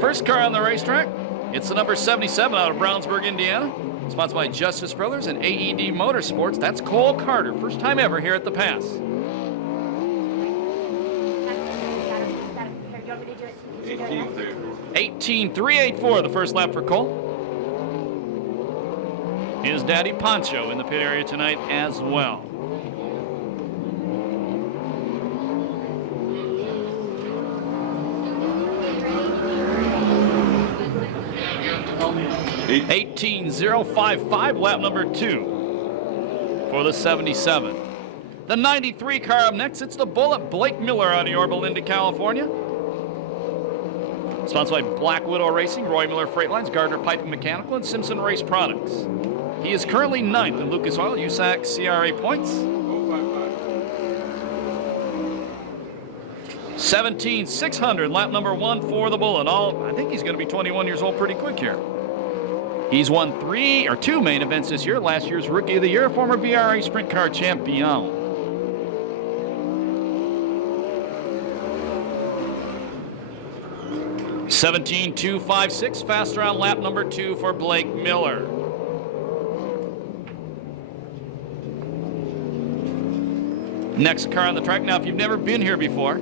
First car on the racetrack, it's the number 77 out of Brownsburg, Indiana. Sponsored by Justice Brothers and AED Motorsports. That's Cole Carter, first time ever here at the Pass. 18.384, the first lap for Cole. His daddy Poncho in the pit area tonight as well. Eight. 18.055, lap number 2 for the 77. The 93 car up next, it's the Bullet, Blake Miller out of Yorba Linda, California. Sponsored by Black Widow Racing, Roy Miller Freight Lines, Gardner Piping Mechanical, and Simpson Race Products. He is currently 9th in Lucas Oil USAC CRA points. 17,600, lap number 1 for the Bullet. I think he's going to be 21 years old pretty quick here. He's won 2 main events this year. Last year's Rookie of the Year, former VRA Sprint Car champion. $17,256, fast around lap number 2 for Blake Miller. Next car on the track. Now, if you've never been here before,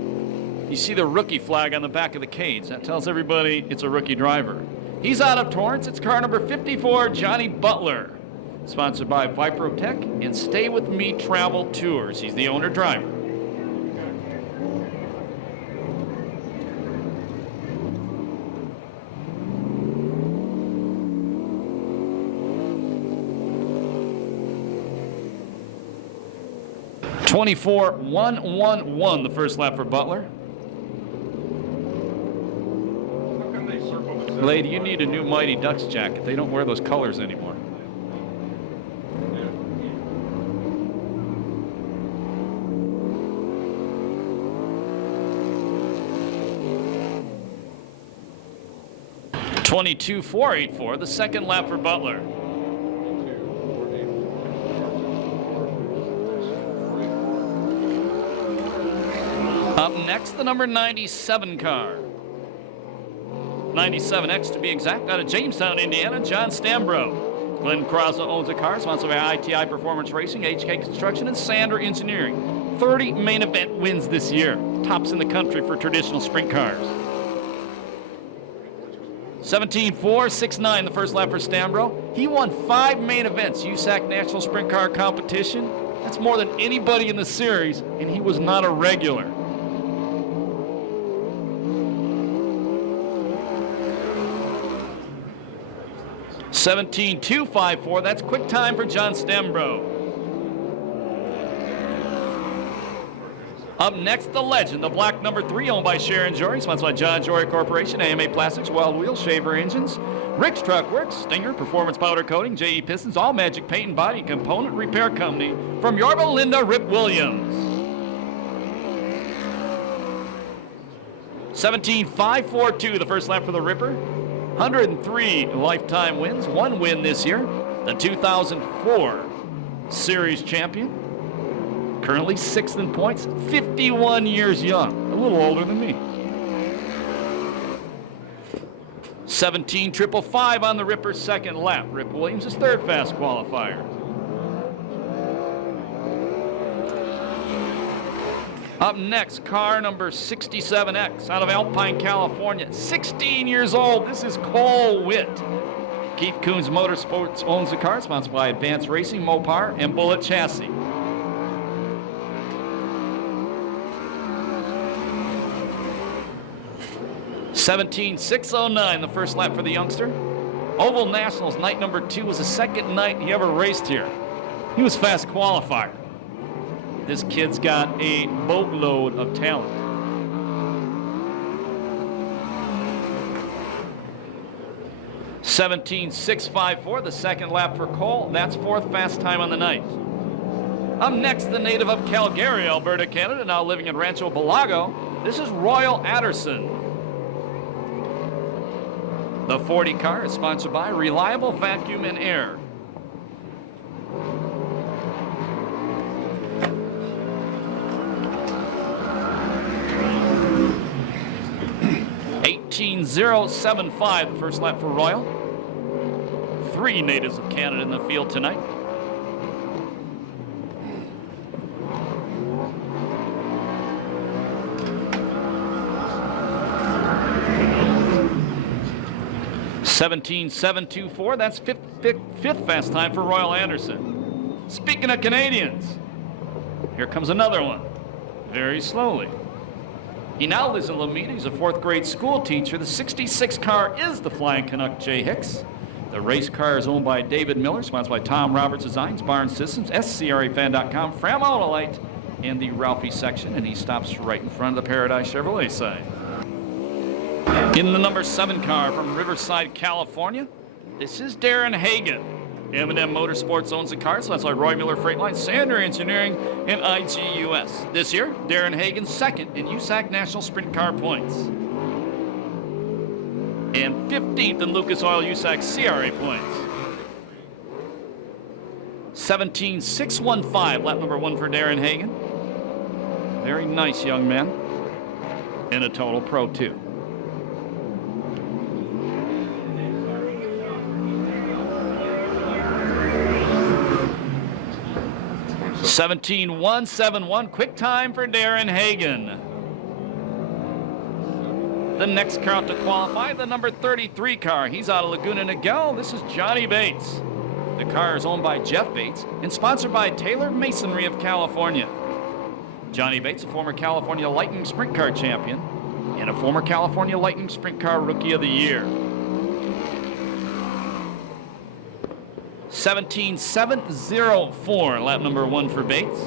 you see the rookie flag on the back of the cage. That tells everybody it's a rookie driver. He's out of Torrance. It's car number 54, Johnny Butler. Sponsored by Viprotech and Stay With Me Travel Tours. He's the owner driver. $24,111, the first lap for Butler. Lady, you need a new Mighty Ducks jacket. They don't wear those colors anymore. $22,484, the second lap for Butler. Up next, the number 97 car. 97X to be exact, out of Jamestown, Indiana, John Stambro. Glenn Krause owns a car, sponsored by ITI Performance Racing, HK Construction, and Sander Engineering. 30 main event wins this year. Tops in the country for traditional sprint cars. 17,469, the first lap for Stambro. He won 5 main events, USAC National Sprint Car Competition. That's more than anybody in the series, and he was not a regular. 17,254. That's quick time for John Stambro. Up next, the legend, the black number 3, owned by Sharon Jory, sponsored by John Jory Corporation, AMA Plastics, Wild Wheels, Shaver Engines, Rick's Truck Works, Stinger, Performance Powder Coating, JE Pistons, All Magic Paint and Body Component Repair Company. From Yorba Linda, Rip Williams. 17,542, the first lap for the Ripper. 103 lifetime wins, 1 win this year. The 2004 Series champion. Currently 6th in points, 51 years young, a little older than me. 17,555 on the Ripper's second lap. Rip Williams' 3rd fast qualifier. Up next, car number 67X out of Alpine, California. 16 years old. This is Cole Witt. Keith Coons Motorsports owns the car, sponsored by Advanced Racing, Mopar, and Bullet Chassis. $17,609, the first lap for the youngster. Oval Nationals, night number 2 was the second night he ever raced here. He was fast qualifier. This kid's got a boatload of talent. $17,654, the second lap for Cole. That's 4th fast time on the night. Up next, the native of Calgary, Alberta, Canada, now living in Rancho Belago. This is Royal Anderson. The 40 car is sponsored by Reliable Vacuum and Air. 17.075, the first lap for Royal. 3 natives of Canada in the field tonight. $17.724, that's fifth fast time for Royal Anderson. Speaking of Canadians, here comes another one, very slowly. He now lives in Lomita. He's a 4th grade school teacher. The 66 car is the Flying Canuck Jay Hicks. The race car is owned by David Miller, sponsored by Tom Roberts Designs, Barnes Systems, SCRAFan.com, Fram Autolite, and the Ralphie section, and he stops right in front of the Paradise Chevrolet sign. In the number 7 car from Riverside, California, this is Darren Hagen. M&M Motorsports owns the car, so that's like Roy Miller Freight Line, Sander Engineering, and IGUS. This year, Darren Hagen second in USAC National Sprint Car points. And 15th in Lucas Oil USAC CRA points. 17.615, lap number 1 for Darren Hagen. Very nice young man. And a total Pro 2. 17.171, quick time for Darren Hagen. The next car out to qualify, the number 33 car. He's out of Laguna Niguel. This is Johnny Bates. The car is owned by Jeff Bates and sponsored by Taylor Masonry of California. Johnny Bates, a former California Lightning Sprint Car champion and a former California Lightning Sprint Car Rookie of the Year. 17.704, lap number 1 for Bates.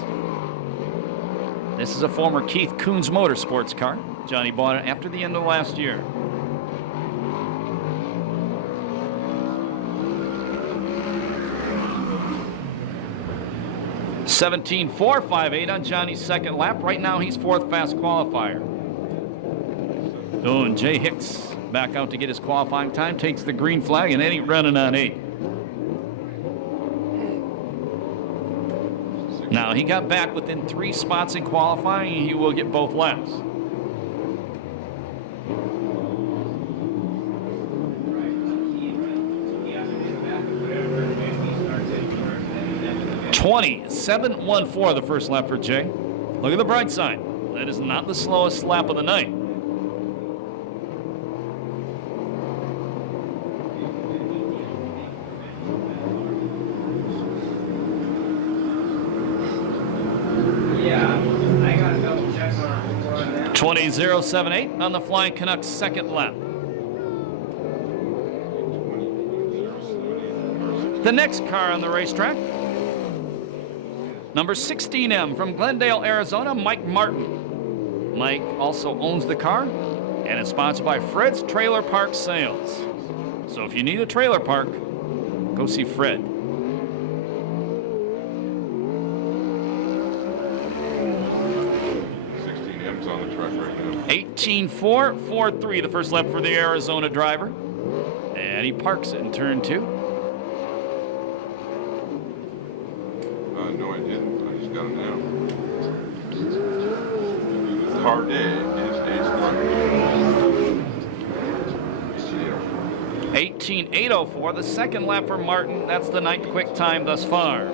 This is a former Keith Coons Motorsports car. Johnny bought it after the end of last year. $17.458 on Johnny's second lap. Right now he's 4th fast qualifier. Oh, and Jay Hicks back out to get his qualifying time, takes the green flag, and ain't running on 8. Now, he got back within 3 spots in qualifying, and he will get both laps. $20.714 the first lap for Jay. Look at the bright side. That is not the slowest lap of the night. I got to double check on that. 20.078 on the Flying Canucks second lap. The next car on the racetrack, number 16M from Glendale, Arizona, Mike Martin. Mike also owns the car and is sponsored by Fred's Trailer Park Sales. So if you need a trailer park, go see Fred. 18.443, the first lap for the Arizona driver. And he parks it in turn 2. No, I didn't. I just got it now. Car day is days 18.804, the second lap for Martin. That's the 9th quick time thus far.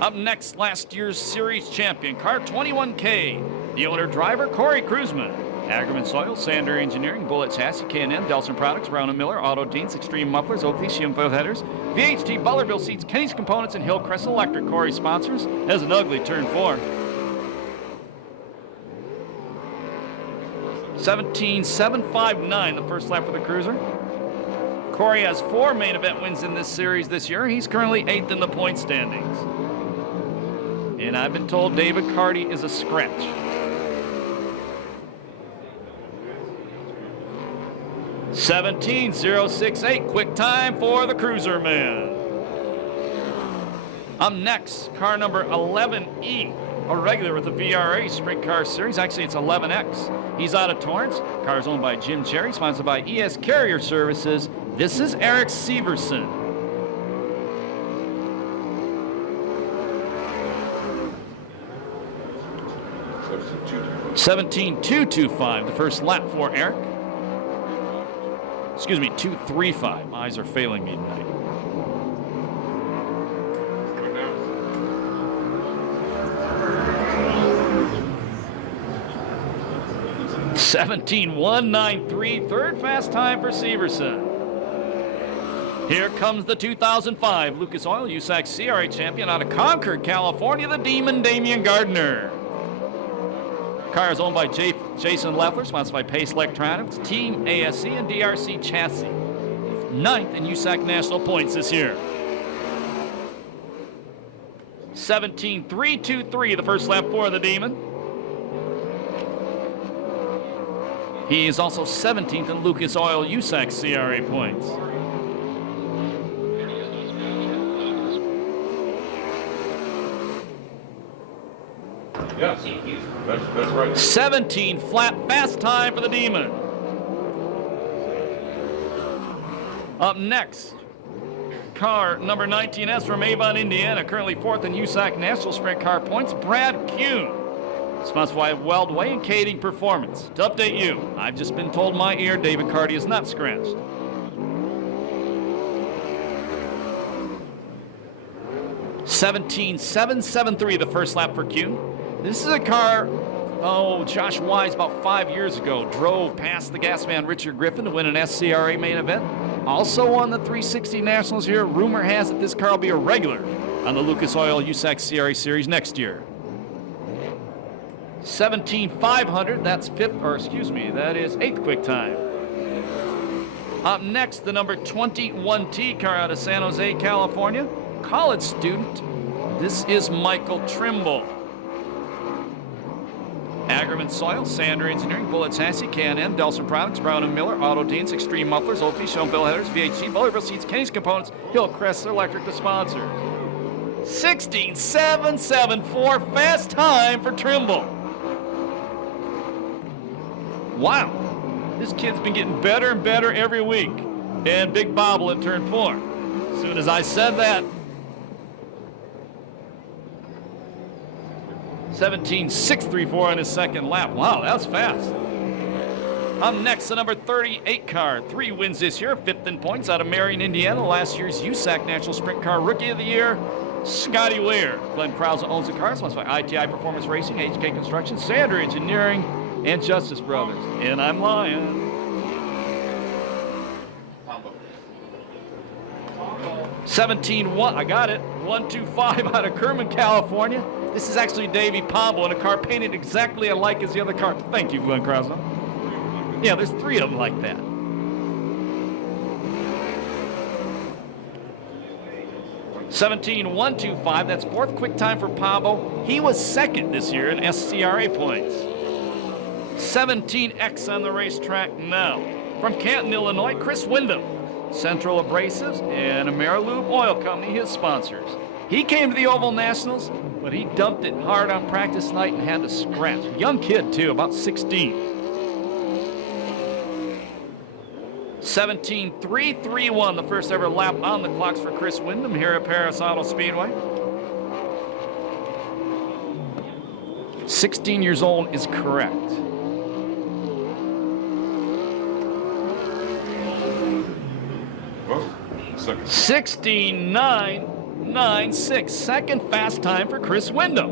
Up next, last year's series champion, car 21K. The owner-driver, Corey Kruzman. Ackerman Soil, Sander Engineering, Bullets Chassis, K&N, Delson Products, Brown & Miller, Auto Deans, Extreme Mufflers, Oakley, Shimfield Headers, VHT, Butlerville Seats, Kenny's Components, and Hillcrest Electric. Corey sponsors. Has an ugly turn 4. 17.759, the first lap for the Cruiser. Corey has 4 main event wins in this series this year. He's currently 8th in the point standings. And I've been told David Carty is a scratch. $17.068, quick time for the Cruiser man. Up next, car number 11E, a regular with the VRA Sprint Car Series. Actually, it's 11X. He's out of Torrance. Car is owned by Jim Cherry, sponsored by ES Carrier Services. This is Eric Severson. 17.225, the first lap for Eric. Excuse me, 2.35. My eyes are failing me tonight. Good now. 17.193, third fast time for Severson. Here comes the 2005 Lucas Oil USAC CRA champion out of Concord, California, the Demon, Damian Gardner. Car is owned by Jason Leffler, sponsored by Pace Electronics, Team ASC, and DRC Chassis. Ninth in USAC national points this year. 17.323, the first lap for the Demon. He is also 17th in Lucas Oil USAC CRA points. Yes, that's right. 17 flat fast time for the Demon. Up next, car number 19S from Avon, Indiana, currently fourth in USAC National Sprint Car points, Brad Kuhn. Sponsored by Weldway and Kading Performance. To update you, I've just been told my ear David Carty is not scratched. (17.773) the first lap for Kuhn. This is a car, Josh Wise about 5 years ago drove past the gas man Richard Griffin to win an SCRA main event. Also won the 360 Nationals here. Rumor has it this car will be a regular on the Lucas Oil USAC CRA Series next year. 17.500, that's that is eighth quick time. Up next, the number 21T car out of San Jose, California. College student, this is Michael Trimble. Agriment Soil, Sander Engineering, Bullets Hassey, K&N, Delson Products, Brown & Miller, Auto Deans, Extreme Mufflers, OP, Schoenfeld Headers, VHC, Bullerville Seats, Kenny's Components, Hillcrest Electric, the sponsors. 16.774, fast time for Trimble. Wow, this kid's been getting better and better every week. And Big Bobble in turn 4. As soon as I said that, 17.634 on his second lap. Wow, that's fast. Up next, the number 38 car. 3 wins this year, 5th in points out of Marion, Indiana. Last year's USAC National Sprint Car Rookie of the Year, Scotty Weir. Glenn Krause owns the car, sponsored by ITI Performance Racing, HK Construction, Sander Engineering, and Justice Brothers. And I'm lying. 17.1, I got it. 125 out of Kerman, California. This is actually Davey Pombo in a car painted exactly alike as the other car. Thank you, Glenn Krause. Yeah, there's 3 of them like that. (17.125), that's 4th quick time for Pombo. He was 2nd this year in SCRA points. 17X on the racetrack now. From Canton, Illinois, Chris Wyndham. Central Abrasives and Amerilube Oil Company, his sponsors. He came to the Oval Nationals, but he dumped it hard on practice night and had to scratch. Young kid, too, about 16. 17.331, the first ever lap on the clocks for Chris Wyndham here at Perris Auto Speedway. 16 years old is correct. Well, second. 16.996, second fast time for Chris Wyndham.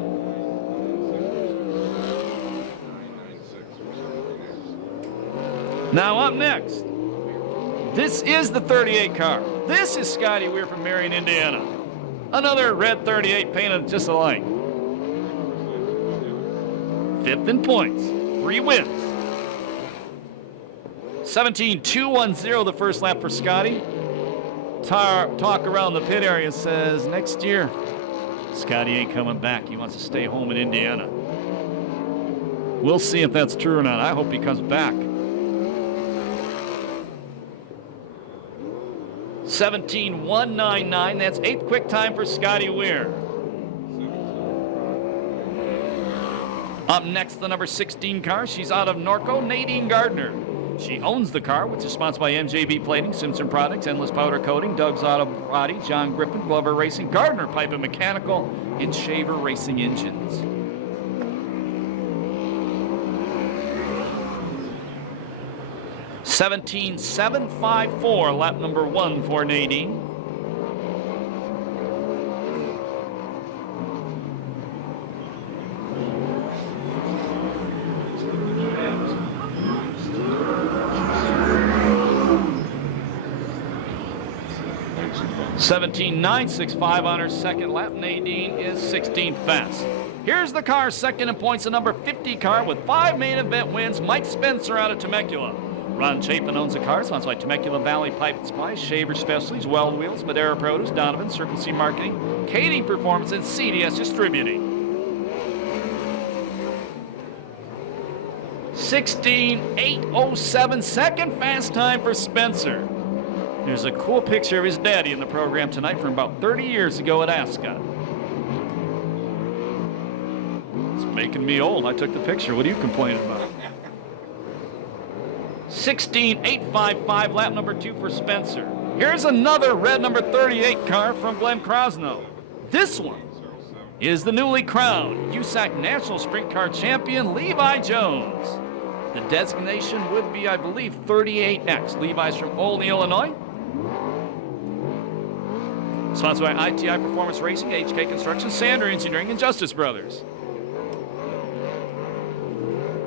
Now up next, this is the 38 car. This is Scotty Weir from Marion, Indiana. Another red 38 painted just alike. 5th in points, 3 wins. 17.210, the first lap for Scotty. Talk around the pit area says next year, Scotty ain't coming back. He wants to stay home in Indiana. We'll see if that's true or not. I hope he comes back. 17.199, that's 8th quick time for Scotty Weir. Up next, the number 16 car. She's out of Norco, Nadine Gardner. She owns the car, which is sponsored by MJB Plating, Simpson Products, Endless Powder Coating, Doug's Auto Body, John Griffin, Glover Racing, Gardner Pipe and Mechanical, and Shaver Racing Engines. 17.754, lap number 1 for Nadine. Thanks. 17.965 on her second lap. Nadine is 16th fast. Here's the car second in points, the number 50 car with 5 main event wins. Mike Spencer out of Temecula. Ron Chapin owns the car, sponsored by Temecula Valley Pipe and Supply, Shaver Specialties, Weld Wheels, Madera Produce, Donovan, Circle C Marketing, Kading Performance, and CDS Distributing. 16.807, second fast time for Spencer. There's a cool picture of his daddy in the program tonight from about 30 years ago at Ascot. It's making me old. I took the picture. What are you complaining about? 16.855, lap number 2 for Spencer. Here's another red number 38 car from Glenn Krosno. This one is the newly crowned USAC National Sprint Car Champion, Levi Jones. The designation would be, I believe, 38X. Levi's from Olney, Illinois. Sponsored by ITI Performance Racing, HK Construction, Sander Engineering, and Justice Brothers.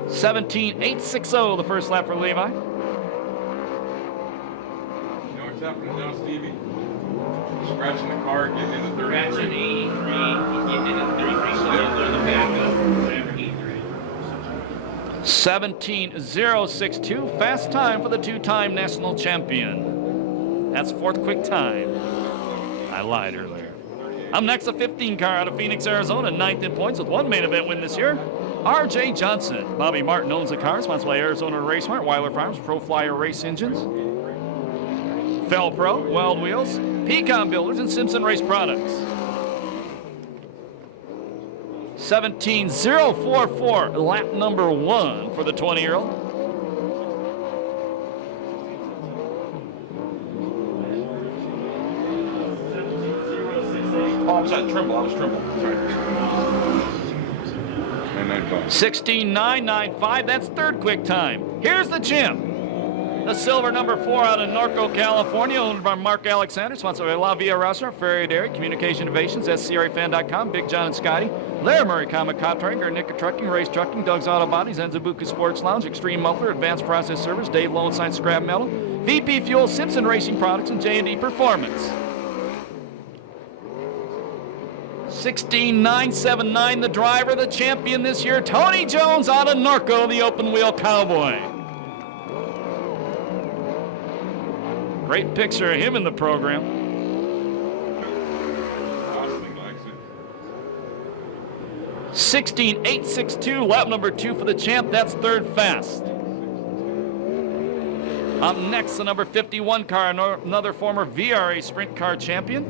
17.860, the first lap for Levi. You know what's happening now, Stevie? Scratching the car, getting into 33. Scratching 83, he's getting into 33, so he'll go to the backup, whatever he threw. 17.062, fast time for the two-time national champion. That's fourth quick time. I lied earlier. Up next, a 15 car out of Phoenix, Arizona, 9th in points with 1 main event win this year. R.J. Johnson. Bobby Martin owns the car, sponsored by Arizona Race Mart, Weiler Farms, Pro Flyer Race Engines, Fel Pro, Weld Wheels, Pecan Builders, and Simpson Race Products. 17.044, lap number 1 for the 20-year-old. Oh, I'm sorry, Trimble. I was Trimble. Sorry. 16.995, that's third quick time. Here's the champ. The silver number 4 out of Norco, California, owned by Mark Alexander, sponsored by La Via Restaurant, Ferry Dairy, Communication Innovations, SCRAFan.com, Big John and Scotty, Larry Murray, Comic Cop Training, Garnica Trucking, Race Trucking, Doug's Auto Bodies, Enzabuka Sports Lounge, Extreme Muffler, Advanced Process Service, Dave Lowenstein Scrap Metal, VP Fuel, Simpson Racing Products, and J&D Performance. 16.979, the driver, the champion this year, Tony Jones out of Norco, the open wheel cowboy. Great picture of him in the program. 16.862, lap number 2 for the champ, that's third fast. Up next, the number 51 car, another former VRA Sprint Car champion.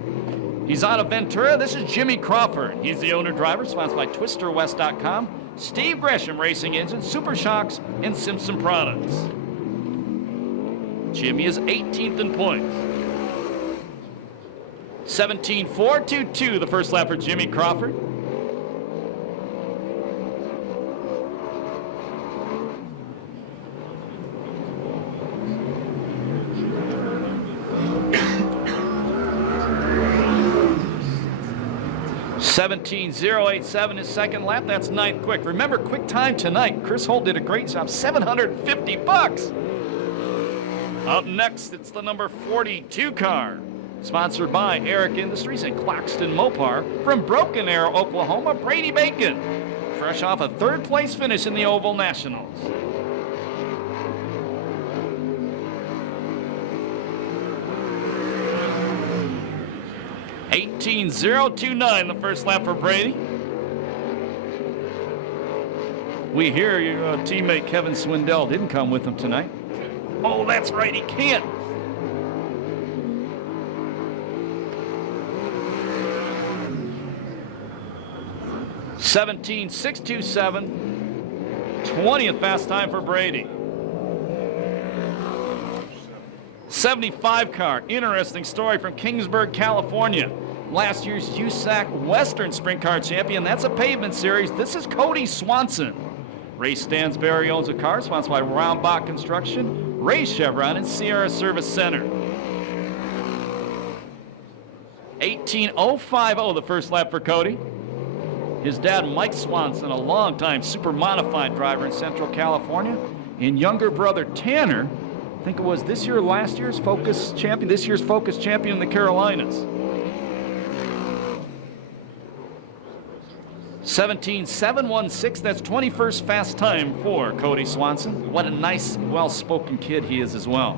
He's out of Ventura. This is Jimmy Crawford. He's the owner-driver, sponsored by TwisterWest.com, Steve Gresham Racing Engines, Super Shocks, and Simpson Products. Jimmy is 18th in points. 17.422, the first lap for Jimmy Crawford. $17.087 his second lap. That's 9th quick. Remember, quick time tonight. Chris Holt did a great job. $750. Up next, it's the number 42 car, sponsored by Eric Industries and Claxton Mopar from Broken Arrow, Oklahoma. Brady Bacon, fresh off a third place finish in the Oval Nationals. 18.029, the first lap for Brady. We hear your teammate Kevin Swindell didn't come with him tonight. Oh, that's right, he can't. $17.627, 20th fast time for Brady. 75 car, interesting story from Kingsburg, California. Last year's USAC Western Sprint Car Champion. That's a pavement series. This is Cody Swanson. Ray Stansberry owns a car, sponsored by Roundbach Construction, Ray Chevron and Sierra Service Center. 18:050 the first lap for Cody. His dad, Mike Swanson, a longtime super modified driver in Central California. And younger brother, Tanner, I think it was this year or last year's Focus champion, this year's Focus champion in the Carolinas. 17:716, that's 21st fast time for Cody Swanson. What a nice, well-spoken kid he is as well.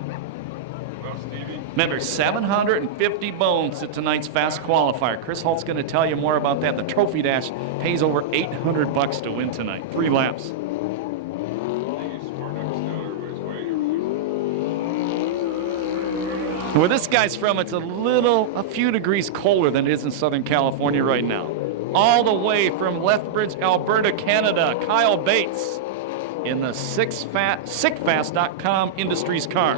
Remember, 750 bones at tonight's fast qualifier. Chris Holt's going to tell you more about that. The Trophy Dash pays over $800 to win tonight. 3 laps. Where this guy's from, it's a few degrees colder than it is in Southern California right now. All the way from Lethbridge, Alberta, Canada, Kyle Bates in the sickfast.com Industries car.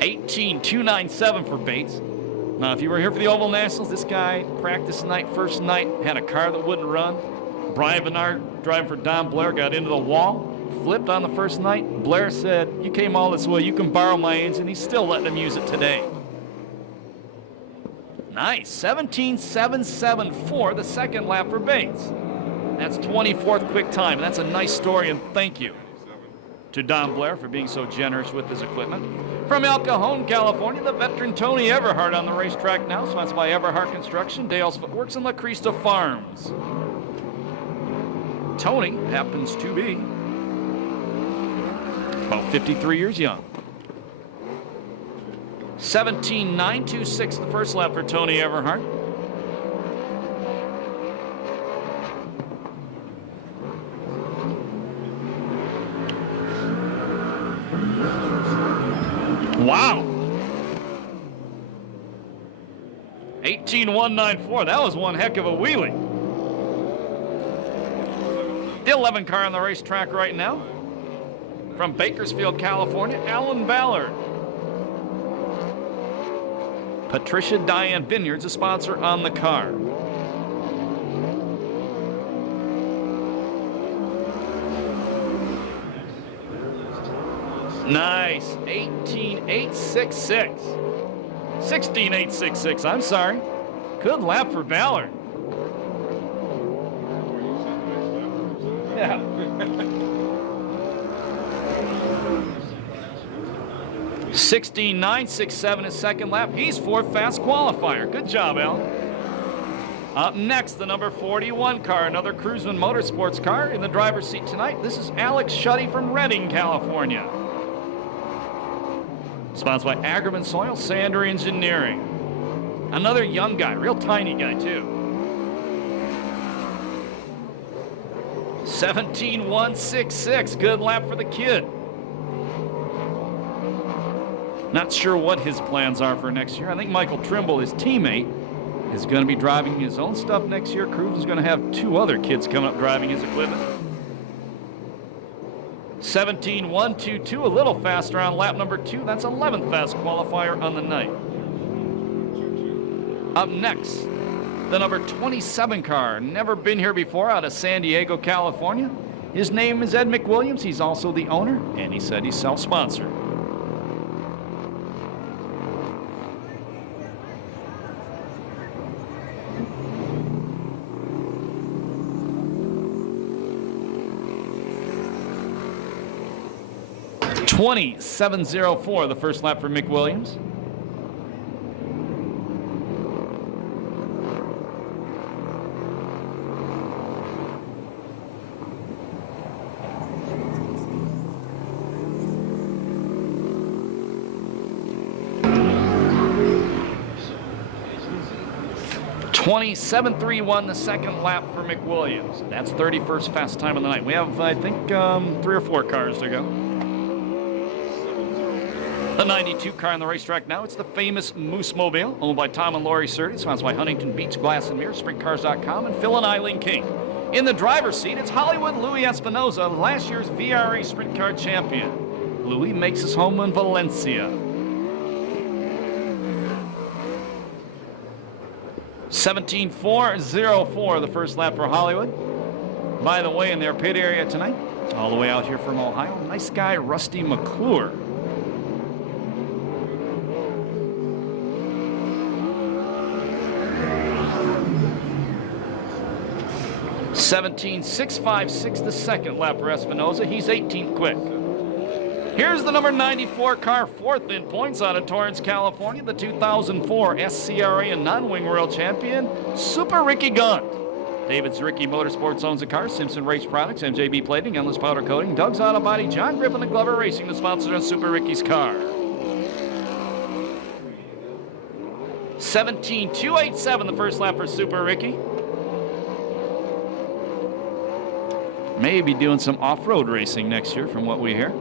18:297 for Bates. Now, if you were here for the Oval Nationals, this guy practice night, first night, had a car that wouldn't run. Brian Bernard, driving for Don Blair, got into the wall, flipped on the first night. Blair said, "You came all this way, you can borrow my engine." He's still letting him use it today. Nice, 17:774 the second lap for Bates. That's 24th quick time, and that's a nice story, and thank you to Don Blair for being so generous with his equipment. From El Cajon, California, the veteran Tony Everhart on the racetrack now, sponsored by Everhart Construction, Dale's Footworks, and La Crista Farms. Tony happens to be about 53 years young. 17:926 the first lap for Tony Everhart. Wow. 18:194. That was one heck of a wheelie. The 11 car on the racetrack right now. From Bakersfield, California, Alan Ballard. Patricia Diane Vineyards, a sponsor on the car. Nice, 18:866. 16:866, I'm sorry. Good lap for Ballard. Yeah. 16:967 his second lap. He's fourth fast qualifier. Good job, Alan. Up next, the number 41 car, another Cruiseman Motorsports car in the driver's seat tonight. This is Alex Shuddy from Redding, California. Sponsored by Ackerman Soil, Sander Engineering. Another young guy, real tiny guy too. 17:166, good lap for the kid. Not sure what his plans are for next year. I think Michael Trimble, his teammate, is going to be driving his own stuff next year. Cruz is going to have 2 other kids coming up driving his equipment. 17:122, a little faster on lap number 2. That's 11th fast qualifier on the night. Up next, the number 27 car, never been here before, out of San Diego, California. His name is Ed McWilliams. He's also the owner, and he said he's self-sponsored. .2704 the first lap for Mick Williams. .2731 the second lap for Mick Williams. That's 31st fast time of the night. We have, I think, 3 or 4 cars to go. The 92 car on the racetrack now. It's the famous Moose Mobile, owned by Tom and Lori Surtees, sponsored by Huntington Beach Glass and Mirror, SprintCars.com, and Phil and Eileen King. In the driver's seat, it's Hollywood Louis Espinoza, last year's VRA Sprint Car champion. Louis makes his home in Valencia. 17.404 the first lap for Hollywood. By the way, in their pit area tonight, all the way out here from Ohio, nice guy Rusty McClure. 17.656 the second lap for Espinoza. He's 18th quick. Here's the number 94 car, fourth in points out of Torrance, California, the 2004 SCRA and non-wing world champion, Super Ricky Gunn. David's Ricky Motorsports owns the car, Simpson Race Products, MJB Plating, Endless Powder Coating, Doug's Auto Body, John Griffin and Glover Racing, the sponsor of Super Ricky's car. 17.287 the first lap for Super Ricky. May be doing some off-road racing next year from what we hear.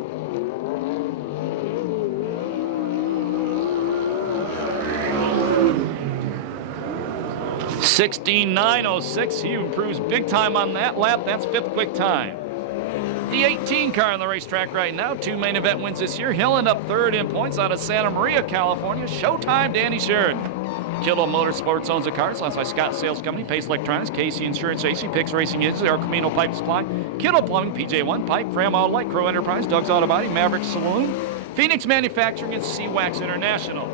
(16.906). He improves big time on that lap. That's fifth quick time. The 18 car on the racetrack right now. 2 main event wins this year. He'll end up third in points out of Santa Maria, California. Showtime, Danny Sheridan. Kindoll Motorsports owns the car. Sponsored by Scott Sales Company, Pace Electronics, Casey Insurance Agency, Picks Racing Agency, El Camino Pipe Supply, Kindoll Plumbing, PJ1 Pipe, Fram Auto Light, Crow Enterprise, Doug's Auto Body, Maverick Saloon, Phoenix Manufacturing, and C-Wax International.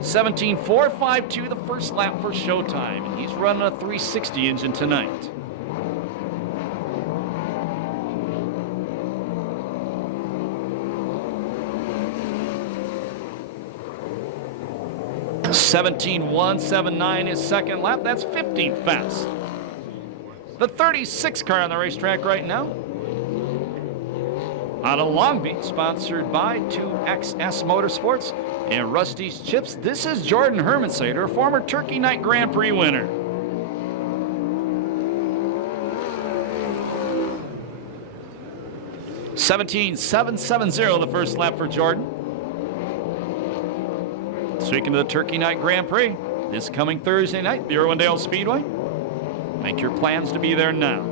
17.452 the first lap for Showtime, and he's running a 360 engine tonight. (17.179 his second lap. That's 15th fast. The 36 car on the racetrack right now, out of Long Beach, sponsored by 2XS Motorsports and Rusty's Chips. This is Jordan Hermansader, former Turkey Night Grand Prix winner. (17.770 the first lap for Jordan. Speaking of the Turkey Night Grand Prix, this coming Thursday night, the Irwindale Speedway. Make your plans to be there now.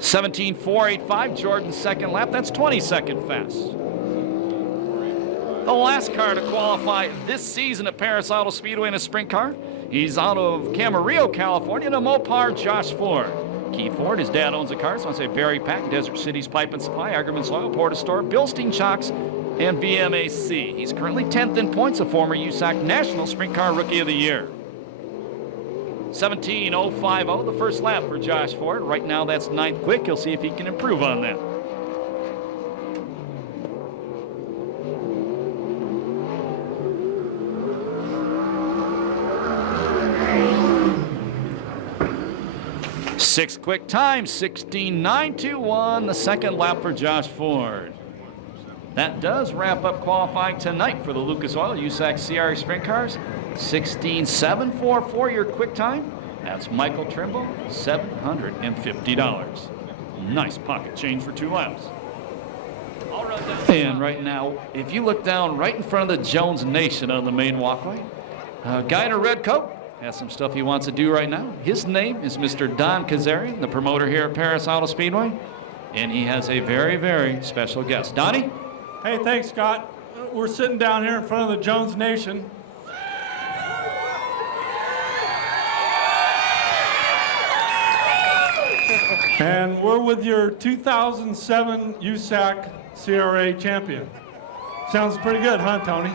(17.485 Jordan's second lap. That's 22nd fast. The last car to qualify this season at Perris Auto Speedway in a sprint car. He's out of Camarillo, California, to Mopar, Josh Ford. Keith Ford, his dad owns the car, so I say Barry Pack, Desert Cities Pipe and Supply, Ackerman's Oil, Porta Store, Bilstein Chocks, and VMAC. He's currently 10th in points, a former USAC National Sprint Car Rookie of the Year. 17.050 the first lap for Josh Ford. Right now that's 9th quick. He'll see if he can improve on that. Sixth quick time, 16.921 the second lap for Josh Ford. That does wrap up qualifying tonight for the Lucas Oil USAC CRA Sprint Cars. 16.744 your quick time. That's Michael Trimble, $750. Nice pocket change for 2 laps. And right now, if you look down right in front of the Jones Nation on the main walkway, a guy in a red coat has some stuff he wants to do right now. His name is Mr. Don Kazarian, the promoter here at Perris Auto Speedway, and he has a very, very special guest. Donnie? Hey, thanks, Scott. We're sitting down here in front of the Jones Nation. And we're with your 2007 USAC CRA champion. Sounds pretty good, huh, Tony?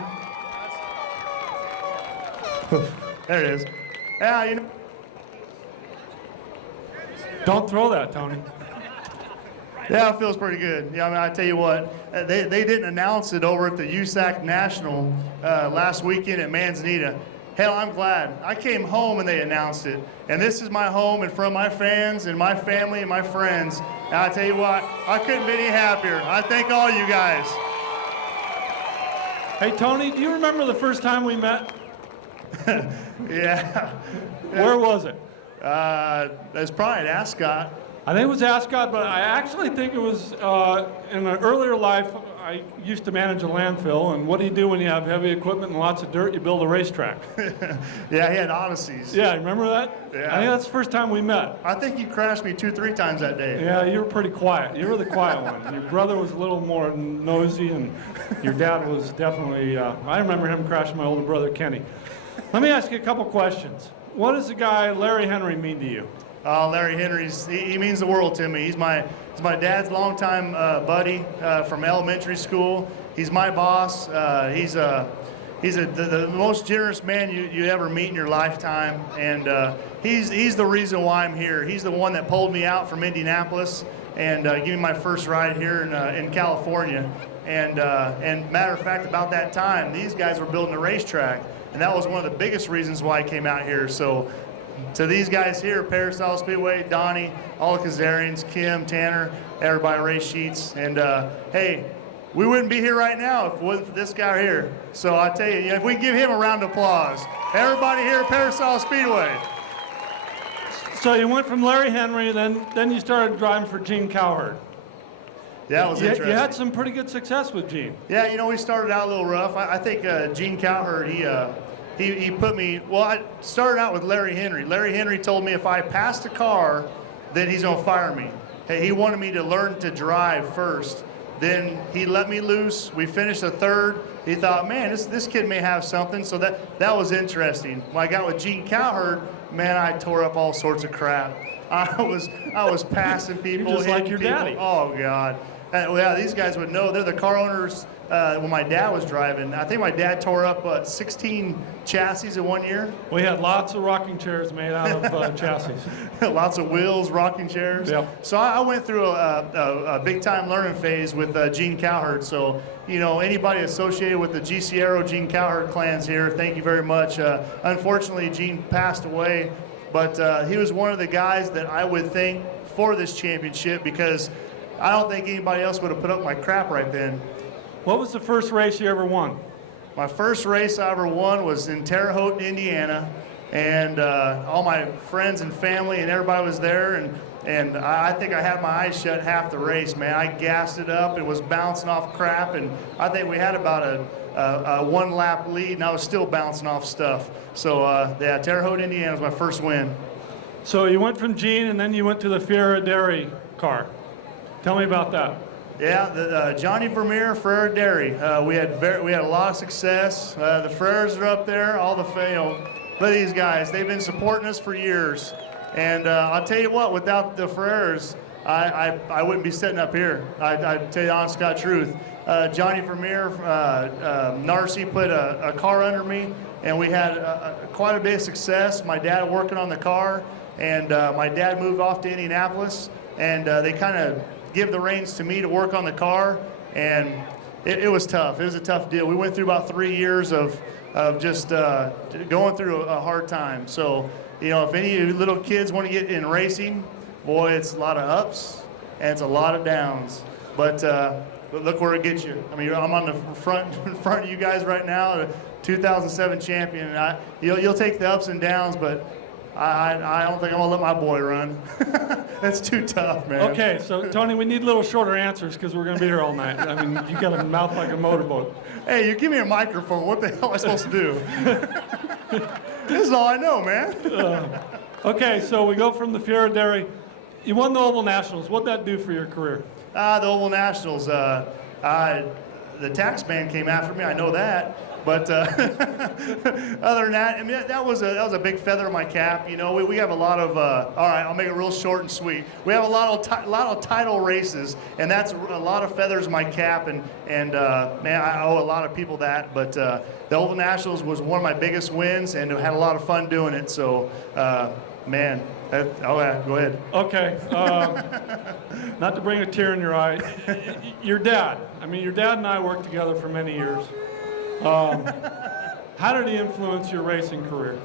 There it is. Yeah, you know. Don't throw that, Tony. Yeah, it feels pretty good. Yeah, I mean, I tell you what, they didn't announce it over at the USAC National last weekend at Manzanita. Hell, I'm glad. I came home and they announced it. And this is my home and from my fans and my family and my friends. And I tell you what, I couldn't be any happier. I thank all you guys. Hey, Tony, do you remember the first time we met? Yeah. Where was it? That's probably at Ascot. I think it was Ascot, but I actually think it was in an earlier life. I used to manage a landfill, and what do you do when you have heavy equipment and lots of dirt? You build a racetrack. Yeah, he had Odysseys. Yeah, remember that? Yeah. I think that's the first time we met. I think you crashed me 2-3 times that day. Yeah, you were pretty quiet. You were the quiet one. Your brother was a little more nosy, and your dad was definitely, I remember him crashing my older brother, Kenny. Let me ask you a couple questions. What does the guy Larry Henry mean to you? Larry Henry's, he means the world to me. He's my dad's longtime buddy from elementary school. He's my boss. He's the most generous man you ever meet in your lifetime, and he's the reason why I'm here. He's the one that pulled me out from Indianapolis and gave me my first ride here in California. And matter of fact, about that time, these guys were building a racetrack, and that was one of the biggest reasons why I came out here. So to these guys here, Perris Speedway, Donnie, all the Kazarians, Kim, Tanner, everybody race sheets, and hey, we wouldn't be here right now if it wasn't for this guy here. So I tell you, if we give him a round of applause, everybody here at Perris Speedway. So you went from Larry Henry, then you started driving for Gene Cowherd. Yeah, it was interesting. You had some pretty good success with Gene. Yeah, we started out a little rough. I think Gene Cowherd, he put me, well, I started out with Larry Henry. Larry Henry told me if I passed a car, then he's going to fire me. Hey, he wanted me to learn to drive first. Then he let me loose. We finished a third. He thought, man, this kid may have something. So that was interesting. When I got with Gene Cowherd, man, I tore up all sorts of crap. I was passing people. You're just like hitting your people. daddy. Oh, God. Well, yeah, these guys would know. They're the car owners. When my dad was driving, I think my dad tore up 16 chassis in 1 year. We had lots of rocking chairs made out of chassis. Lots of wheels, rocking chairs. Yep. So I went through a big-time learning phase with Gene Cowherd. So, anybody associated with the GC Aero Gene Cowherd clans here, thank you very much. Unfortunately, Gene passed away, but he was one of the guys that I would thank for this championship because I don't think anybody else would have put up my crap right then. What was the first race you ever won? My first race I ever won was in Terre Haute, Indiana, and all my friends and family and everybody was there, and I think I had my eyes shut half the race, man. I gassed it up, it was bouncing off crap, and I think we had about a one-lap lead, and I was still bouncing off stuff. So, yeah, Terre Haute, Indiana was my first win. So you went from Gene, and then you went to the Fiera Dairy car. Tell me about that. Yeah, the Johnny Vermeer, Ferrer Dairy. We had a lot of success. The Ferrers are up there. All the look at these guys. They've been supporting us for years. And I'll tell you what, without the Ferrers, I wouldn't be sitting up here. I tell you the honest God truth. Johnny Vermeer, Narcy put a car under me, and we had quite a bit of success. My dad working on the car, and my dad moved off to Indianapolis, and they kind of give the reins to me to work on the car, and it was tough. It was a tough deal. We went through about 3 years of just going through a hard time. So, if any of you little kids want to get in racing, boy, it's a lot of ups and it's a lot of downs. But look where it gets you. I mean, I'm on the front of you guys right now, the 2007 champion. And you'll take the ups and downs, but I don't think I'm gonna let my boy run. That's too tough, man. Okay, so Tony, we need a little shorter answers because we're gonna be here all night. I mean, you got a mouth like a motorboat. Hey, you give me a microphone. What the hell am I supposed to do? This is all I know, man. Okay, so we go from the Fiera Dairy. You won the Oval Nationals. What'd that do for your career? The Oval Nationals. The tax man came after me. I know that. But other than that, I mean, that was a big feather in my cap. We have a lot of. All right, I'll make it real short and sweet. We have a lot of title races, and that's a lot of feathers in my cap. And man, I owe a lot of people that. But the Oval Nationals was one of my biggest wins, and I had a lot of fun doing it. So, man. Oh yeah, go ahead. Okay, not to bring a tear in your eye, your dad and I worked together for many years. How did he influence your racing career?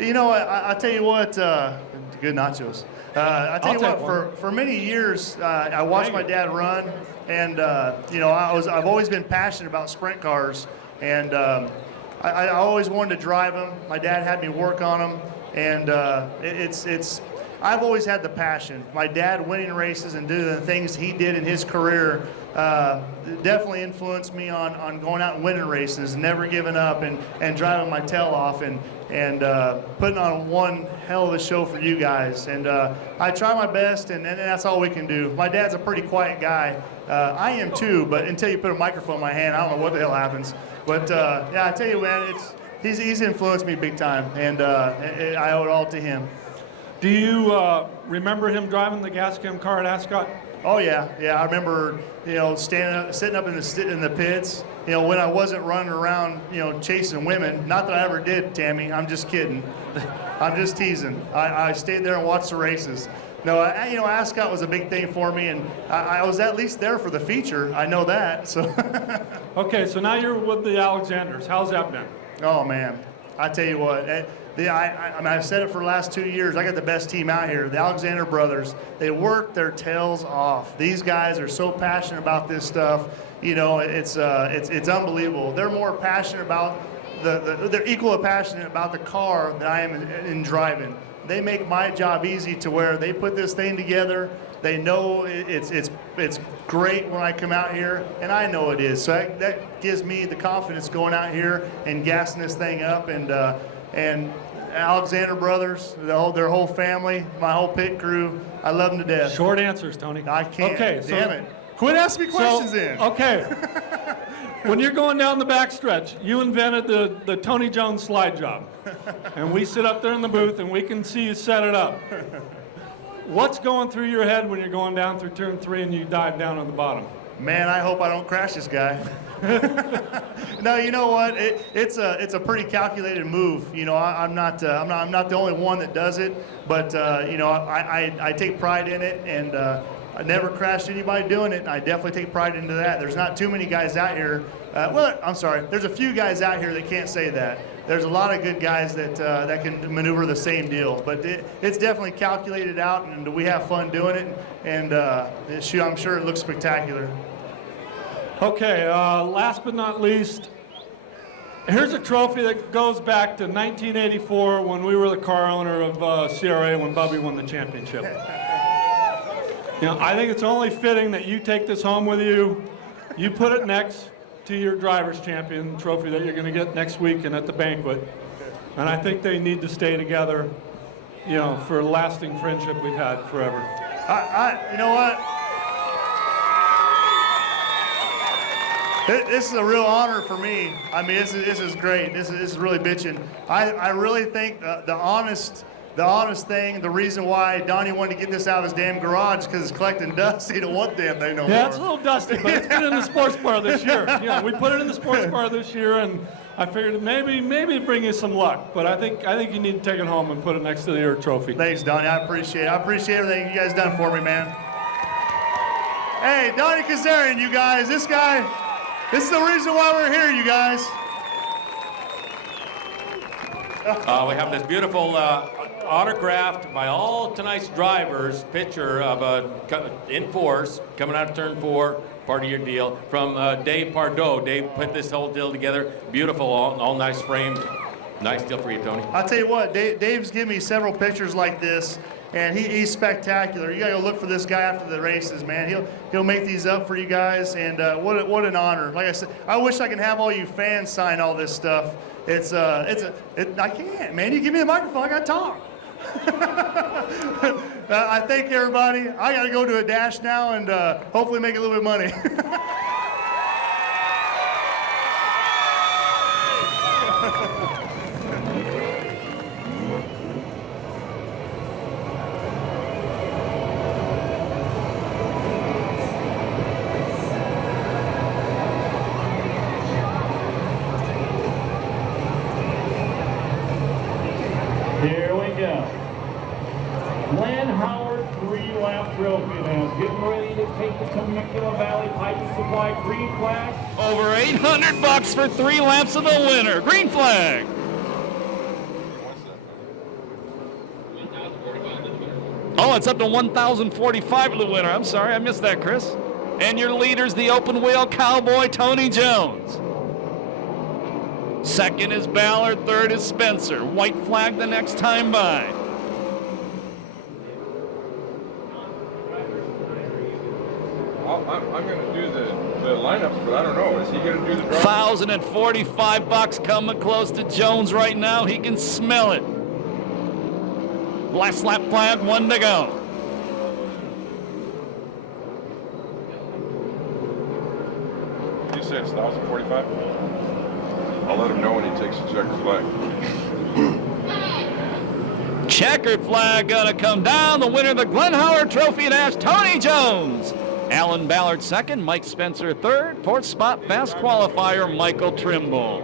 I tell you what, good nachos. I tell you what, for many years, I watched my dad run, and I've always been passionate about sprint cars, and I always wanted to drive them. My dad had me work on them, and I've always had the passion. My dad winning races and doing the things he did in his career, definitely influenced me on going out and winning races, never giving up, and driving my tail off, and putting on one hell of a show for you guys. And I try my best, and that's all we can do. My dad's a pretty quiet guy. I am too, but until you put a microphone in my hand, I don't know what the hell happens. But yeah, I tell you, man, he's influenced me big time, and I owe it all to him. Do you remember him driving the gas cam car at Ascot? Oh yeah. I remember, sitting up in the pits, when I wasn't running around, chasing women. Not that I ever did, Tammy. I'm just kidding. I'm just teasing. I stayed there and watched the races. No, Ascot was a big thing for me, and I was at least there for the feature. I know that. So. Okay, so now you're with the Alexanders. How's that been? Oh man, I tell you what. I've said it for the last 2 years. I got the best team out here. The Alexander brothers, they work their tails off. These guys are so passionate about this stuff. It's unbelievable. They're more passionate about they're equally passionate about the car than I am in driving. They make my job easy to where they put this thing together. They know it's great when I come out here, and I know it is. So that gives me the confidence going out here and gassing this thing up. And Alexander brothers, their whole family, my whole pit crew, I love them to death. Short answers, Tony. I can't. Okay, so, damn it. Quit asking me questions then. Okay. When you're going down the backstretch, you invented the Tony Jones slide job. And we sit up there in the booth and we can see you set it up. What's going through your head when you're going down through turn 3 and you dive down on the bottom? Man, I hope I don't crash this guy. No, you know what? It's a pretty calculated move. I'm not the only one that does it, but I take pride in it, and I never crashed anybody doing it, and I definitely take pride into that. There's not too many guys out here. I'm sorry. There's a few guys out here that can't say that. There's a lot of good guys that can maneuver the same deal, but it's definitely calculated out, and we have fun doing it. And I'm sure it looks spectacular. Okay, last but not least, here's a trophy that goes back to 1984 when we were the car owner of CRA when Bubby won the championship. I think it's only fitting that you take this home with you. You put it next to your driver's champion trophy that you're going to get next week and at the banquet. And I think they need to stay together, for a lasting friendship we've had forever. You know what? This is a real honor for me. I mean, this is great. This is really bitching. I really think the honest thing, the reason why Donnie wanted to get this out of his damn garage because it's collecting dust. He don't want damn thing no more. Yeah, it's a little dusty, but it's been in the sports bar this year. We put it in the sports bar this year, and I figured maybe bring you some luck. But I think you need to take it home and put it next to your trophy. Thanks, Donnie. I appreciate it. I appreciate everything you guys done for me, man. Hey, Donnie Kazarian, you guys. This is the reason why we're here, you guys. We have this beautiful autographed by all tonight's drivers picture of in force coming out of turn 4, part of your deal, from Dave Pardo. Dave put this whole deal together. Beautiful, all nice framed. Nice deal for you, Tony. I'll tell you what, Dave's given me several pictures like this, and he's spectacular. You gotta go look for this guy after the races, man. He'll make these up for you guys, and what an honor. Like I said, I wish I could have all you fans sign all this stuff. I can't, man. You give me the microphone, I gotta talk. I thank everybody. I gotta go to a dash now and hopefully make a little bit of money. Here we go. Glenn Howard 3-lap trophy now. Getting ready to take the Temecula Valley Pipe Supply green flag. Over $800 for 3 laps of the winner. Green flag. Oh, it's up to 1,045 of the winner. I'm sorry, I missed that, Chris. And your leader's the open wheel cowboy, Tony Jones. Second is Ballard, third is Spencer. White flag the next time by. I'm going to do the lineups, but I don't know. Is he going to do the drive? $1,045 coming close to Jones right now. He can smell it. Last lap flag, 1 to go. You say it's 1,045? I'll let him know when he takes the checkered flag. Checkered flag gonna come down. The winner of the Glenn Howard Trophy Dash, Tony Jones. Alan Ballard second, Mike Spencer third. Fourth spot, fast qualifier, Michael Trimble.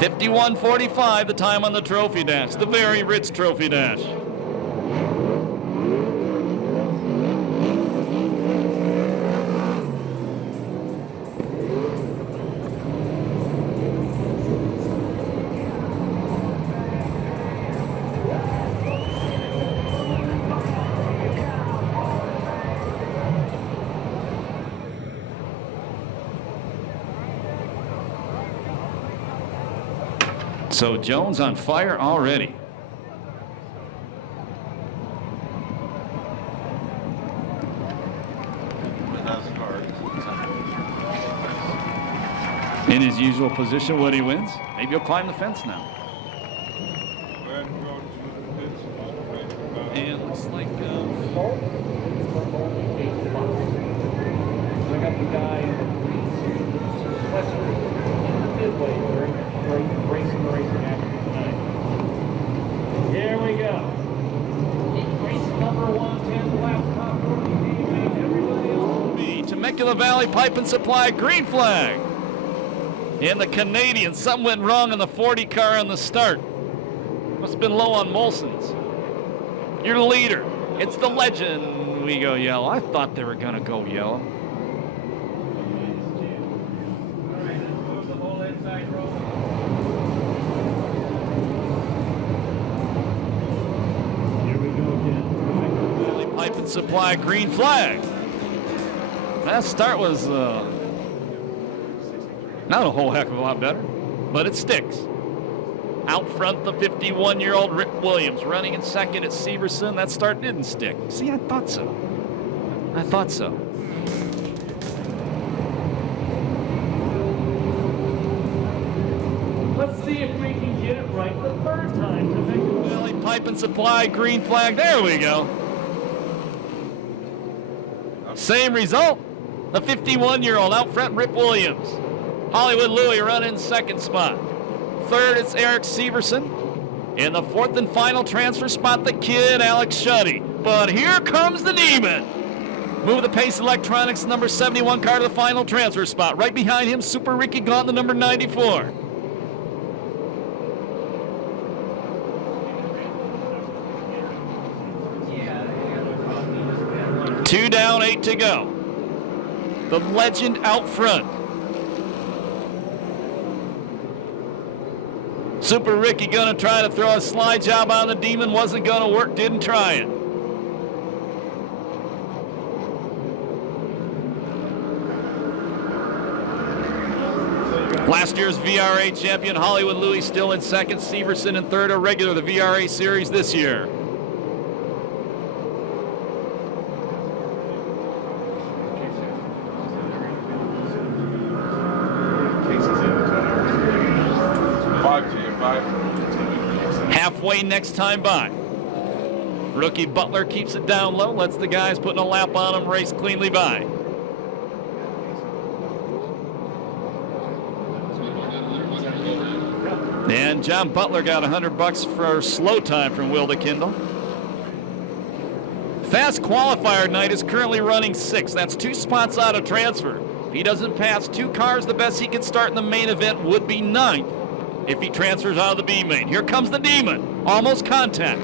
51:45 the time on the Trophy Dash, the very rich Trophy Dash. So Jones on fire already. In his usual position when he wins. Maybe he'll climb the fence now. And it looks like I got the guy in the Speedway racing action tonight. Here we go. Race number 110, lap top 40. Everybody else. Temecula Valley Pipe and Supply, green flag. And the Canadians, something went wrong in the 40 car on the start. Must have been low on Molson's. Your leader, it's the legend. We go yellow. I thought they were going to go yellow. Here we go again. Valley Pipe and Supply, green flag. That start was not a whole heck of a lot better, but it sticks. Out front, the 51-year-old Rick Williams running in second at Severson. That start didn't stick. See, I thought so. I thought so. Let's see if we can get it right the third time. Temecula Valley Pipe and Supply, green flag. There we go. Same result. The 51-year-old out front, Rip Williams. Hollywood Louie running second spot. Third, it's Eric Severson. In the fourth and final transfer spot, the kid, Alex Shuddy. But here comes the Demon. Move the Pace Electronics number 71 car to the final transfer spot. Right behind him, Super Ricky Gaunt, the number 94. Two down, 8 to go. The legend out front. Super Ricky gonna try to throw a slide job on the Demon. Wasn't gonna work, didn't try it. Last year's VRA champion Hollywood Louie still in second. Severson in third, a regular of the VRA series this year. Halfway next time by. Rookie Butler keeps it down low, lets the guys putting a lap on him race cleanly by. And John Butler got $100 for slow time from Will to Kindoll. Fast qualifier night is currently running 6. That's 2 spots out of transfer. If he doesn't pass 2 cars, the best he could start in the main event would be 9th. If he transfers out of the B main. Here comes the Demon. Almost contact.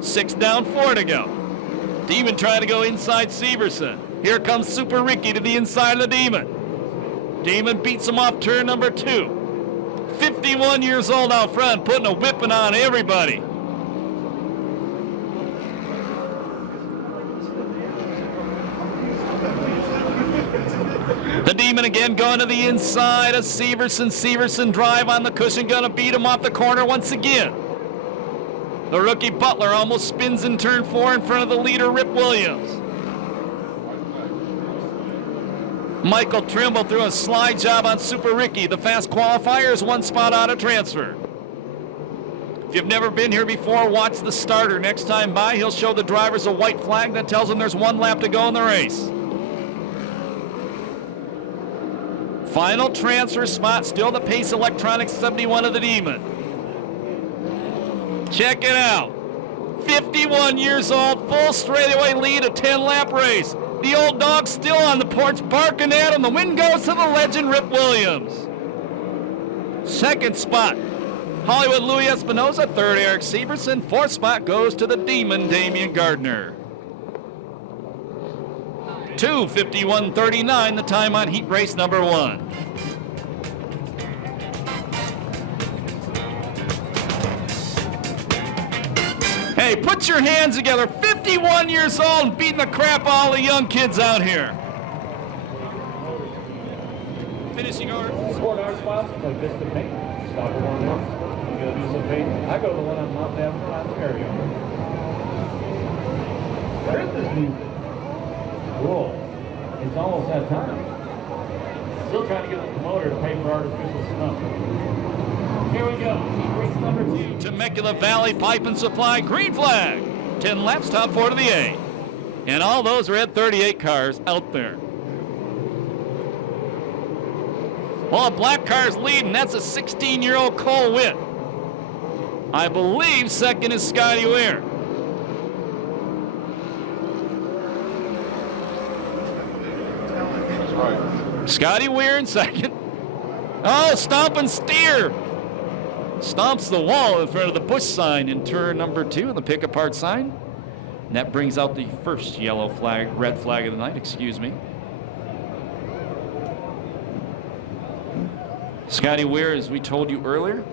6 down, 4 to go. Demon trying to go inside Severson. Here comes Super Ricky to the inside of the Demon. Demon beats him off turn number 2. 51 years old out front, putting a whipping on everybody. The Demon again going to the inside of Severson. Severson drive on the cushion, gonna beat him off the corner once again. The rookie Butler almost spins in turn 4 in front of the leader, Rip Williams. Michael Trimble threw a slide job on Super Ricky. The fast qualifier is 1 spot out of transfer. If you've never been here before, watch the starter. Next time by, he'll show the drivers a white flag that tells them there's 1 lap to go in the race. Final transfer spot, still the Pace Electronics 71 of the Demon. Check it out. 51 years old, full straightaway lead, a 10-lap race. The old dog's still on the porch barking at him. The win goes to the legend, Rip Williams. Second spot, Hollywood Louis Espinoza. Third, Eric Severson. Fourth spot goes to the Demon, Damian Gardner. 2:51.39, the time on heat race number 1. Hey, put your hands together. 51 years old and beating the crap out of all the young kids out here. Finishing order. Sport art spots like Vista Paint. Stop at one once. You gotta do some paint. I go to the one on Mount Avenue, Ontario. Where's this music? Cool. It's almost that time. Still trying to get the promoter to pay for artificial snow. Here we go. Race number 2. Temecula Valley Pipe and Supply, green flag. 10 laps, top 4 to the A. And all those red 38 cars out there. Well, a black car's leading. That's a 16-year-old Cole Witt. I believe second is Scotty Weir. That's right. Scotty Weir in second. Oh, stomp and steer. Stomps the wall in front of the push sign in turn number 2, the pick apart sign. And that brings out the first yellow flag, red flag of the night, excuse me. Scotty Weir, as we told you earlier,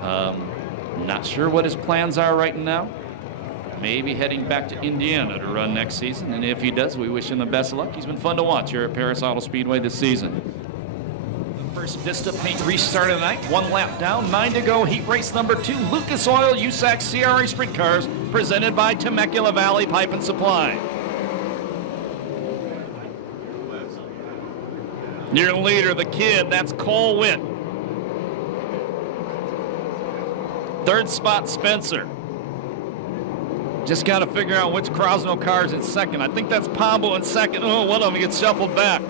not sure what his plans are right now. Maybe heading back to Indiana to run next season. And if he does, we wish him the best of luck. He's been fun to watch here at Perris Auto Speedway this season. First Vista Paint restart of the night. 1 lap down, 9 to go. Heat race number 2. Lucas Oil USAC CRA Sprint Cars, presented by Temecula Valley Pipe and Supply. Your leader, the kid, that's Cole Witt. Third spot, Spencer. Just got to figure out which Krosno car's in second. I think that's Pombo in second. Oh, one of them gets shuffled back.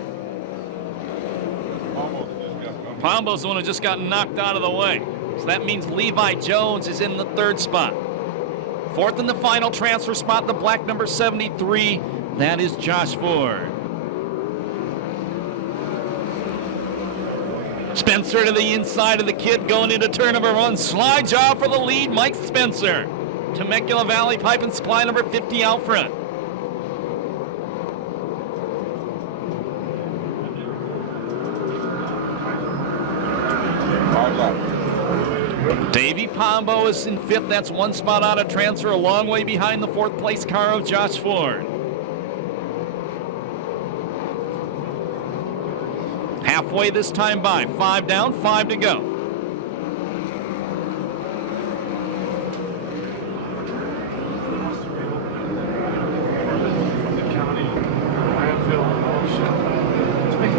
Pombo's the one who just got knocked out of the way. So that means Levi Jones is in the third spot. Fourth in the final transfer spot, the black number 73. That is Josh Ford. Spencer to the inside of the kid going into turn number 1. Slide job for the lead, Mike Spencer. Temecula Valley Pipe and Supply number 50 out front. Davey Pombo is in 5th. That's 1 spot out of transfer, a long way behind the 4th place car of Josh Ford. Halfway this time by. 5 down, 5 to go.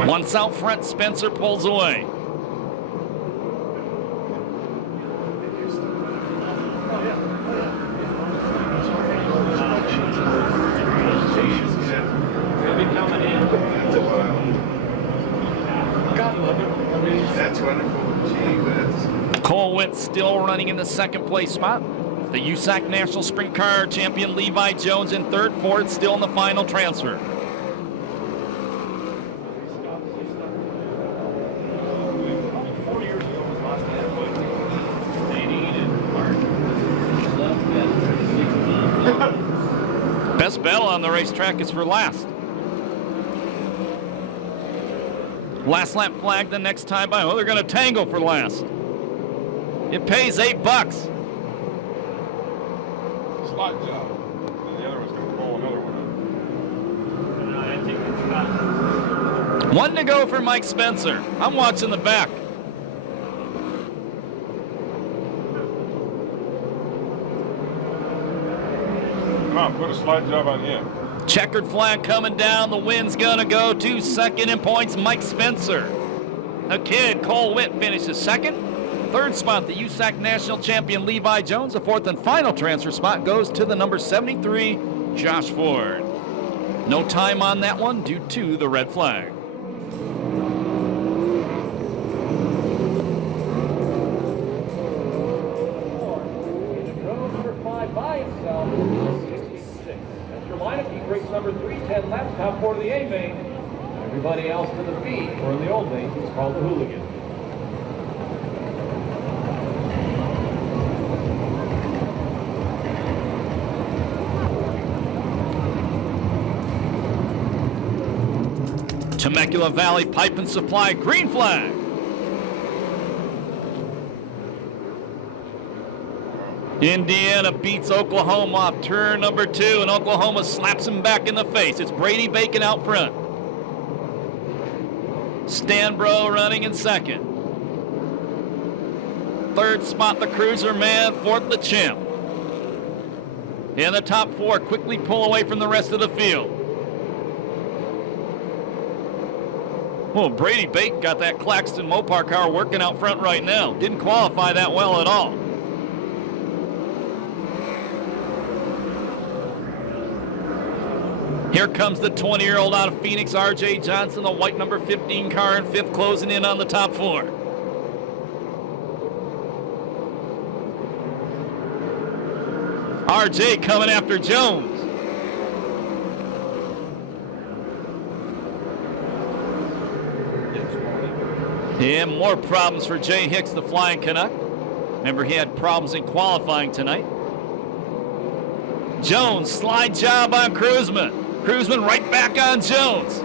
Once out front, Spencer pulls away. That's wonderful. Gee whiz. Cole Witt still running in the 2nd place spot. The USAC National Sprint Car Champion Levi Jones in 3rd. Ford still in the final transfer. Best battle on the racetrack is for last. Last lap flag the next time by. Well, they're going to tangle for last. It pays $8. Slide job. And the other one's going to pull another one. 1 to go for Mike Spencer. I'm watching the back. Come on, put a slide job on him. Checkered flag coming down. The wind's going to go to second in points, Mike Spencer. The kid, Cole Witt, finishes second. Third spot, the USAC national champion Levi Jones. The fourth and final transfer spot goes to the number 73, Josh Ford. No time on that one due to the red flag. By itself, 66. That's your lineup. Heat race number 310 left, top four to the A main. Everybody else to the B, or in the old days, it's called the hooligan. Temecula Valley Pipe and Supply, green flag. Indiana beats Oklahoma off turn number 2, and Oklahoma slaps him back in the face. It's Brady Bacon out front. Stanbro running in second. Third spot, the Cruiser Man. Fourth, the Champ. And the top 4 quickly pull away from the rest of the field. Oh, Brady Bacon got that Claxton Mopar car working out front right now. Didn't qualify that well at all. Here comes the 20-year-old out of Phoenix, R.J. Johnson, the white number 15 car in 5th, closing in on the top 4. R.J. coming after Jones. And more problems for Jay Hicks, the Flying Canuck. Remember, he had problems in qualifying tonight. Jones, slide job on Cruzman. Cruzman right back on Jones.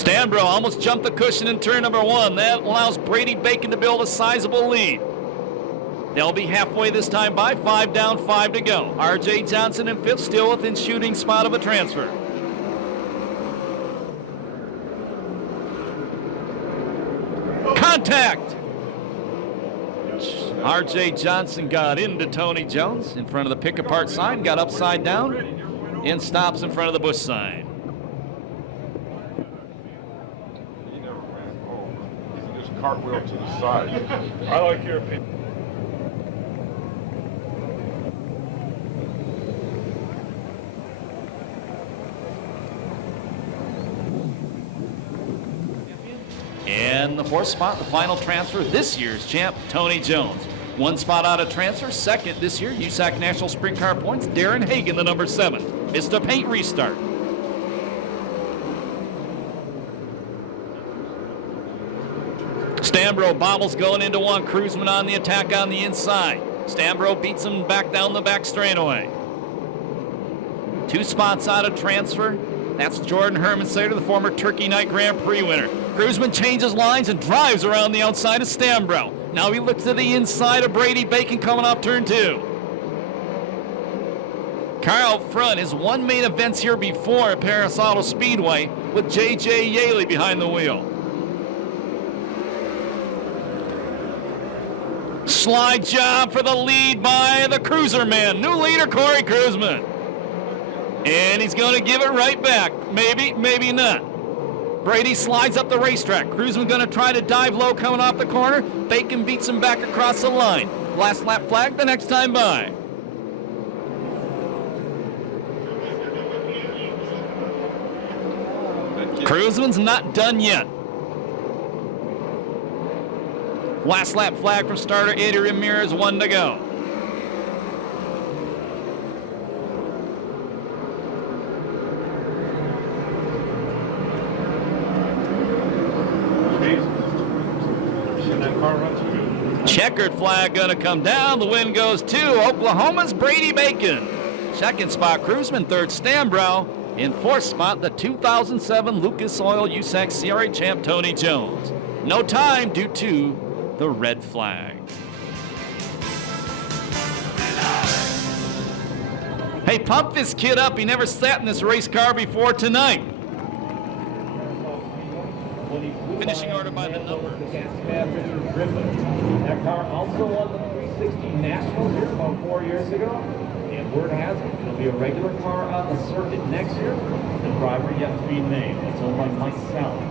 Stanbro almost jumped the cushion in turn number 1. That allows Brady Bacon to build a sizable lead. They'll be halfway this time by 5 down, 5 to go. R.J. Johnson in 5th, still within shooting spot of a transfer. Contact! R.J. Johnson got into Tony Jones in front of the pick-apart sign, got upside down, and stops in front of the Bush sign. He never ran over. He just cartwheeled to the side. I like your opinion. And the 4th spot, the final transfer, this year's champ, Tony Jones. 1 spot out of transfer, second this year, USAC National Sprint Car Points, Darren Hagan, the number 7. Missed a paint restart. Stanbro bobbles going into 1, Cruzman on the attack on the inside. Stanbro beats him back down the back straightaway. 2 spots out of transfer. That's Jordan Hermansader, the former Turkey Night Grand Prix winner. Cruzman changes lines and drives around the outside of Stanbro. Now he looks to the inside of Brady Bacon coming off turn 2. Car out front has won main events here before at Perris Auto Speedway with J.J. Yaley behind the wheel. Slide job for the lead by the Cruiser Man. New leader, Corey Cruzman. And he's going to give it right back. Maybe, maybe not. Brady slides up the racetrack. Cruzman going to try to dive low coming off the corner. Bacon beats him back across the line. Last lap flag the next time by. Cruzman's not done yet. Last lap flag from starter Eddie Ramirez, 1 to go. Checkered flag going to come down. The win goes to Oklahoma's Brady Bacon. 2nd spot, Cruzman. 3rd, Stanbro. In 4th spot, the 2007 Lucas Oil USAC CRA champ, Tony Jones. No time due to the red flag. Hey, pump this kid up. He never sat in this race car before tonight. Finishing order by the number. That car also won the 360 Nationals here about 4 years ago. word has it, it'll be a regular car on the circuit next year. The driver yet to be named. It's owned by Mike Sally.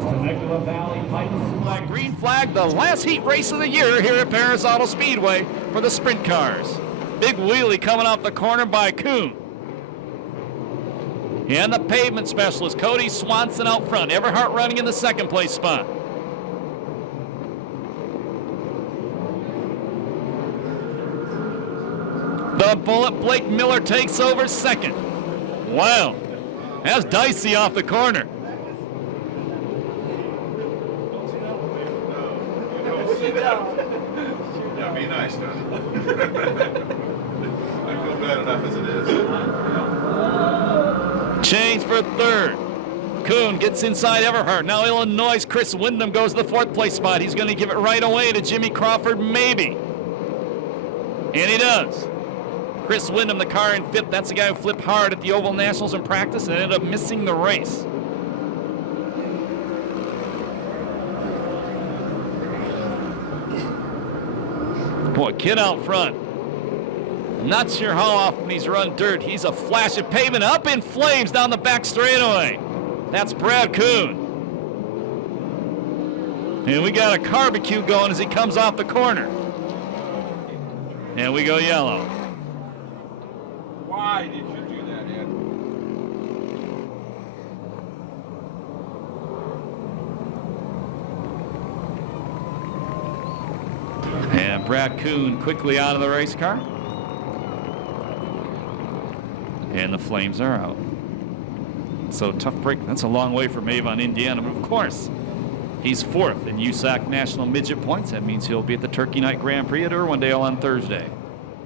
Temecula Valley Heights. Green flag, the last heat race of the year here at Perris Auto Speedway for the sprint cars. Big wheelie coming off the corner by Kuhn. And the pavement specialist, Cody Swanson out front. Everhart running in the second place spot. The Bullet, Blake Miller takes over second. Wow, that's dicey off the corner. Yeah, be nice to him. I feel bad enough as it is. Change for third. Kuhn gets inside Everhart. Now Illinois' Chris Windham goes to the fourth place spot. He's going to give it right away to Jimmy Crawford, maybe. And he does. Chris Windham, the car in fifth. That's the guy who flipped hard at the Oval Nationals in practice and ended up missing the race. Boy, kid out front. Not sure how often he's run dirt. He's a flash of pavement up in flames down the back straightaway. That's Brad Kuhn. And we got a barbecue going as he comes off the corner. And we go yellow. Why did you do that, Ed? And Brad Kuhn quickly out of the race car. And the flames are out. So tough break. That's a long way from Avon, Indiana. But of course, he's fourth in USAC National Midget points. That means he'll be at the Turkey Night Grand Prix at Irwindale on Thursday.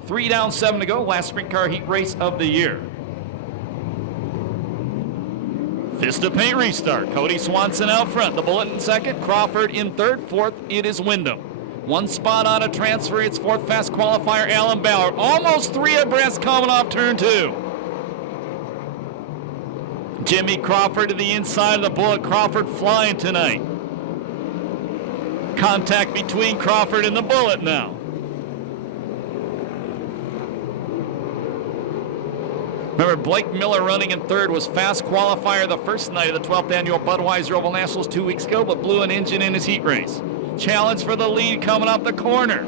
3 down, 7 to go. Last sprint car heat race of the year. Fist of paint restart. Cody Swanson out front. The Bullet in second. Crawford in third. Fourth, it is Windham. 1 spot on a transfer. It's fourth fast qualifier, Alan Ballard. Almost 3 abreast coming off turn 2. Jimmy Crawford to the inside of the Bullet. Crawford flying tonight. Contact between Crawford and the Bullet now. Remember, Blake Miller running in third was fast qualifier the first night of the 12th annual Budweiser Oval Nationals 2 weeks ago, but blew an engine in his heat race. Challenge for the lead coming off the corner.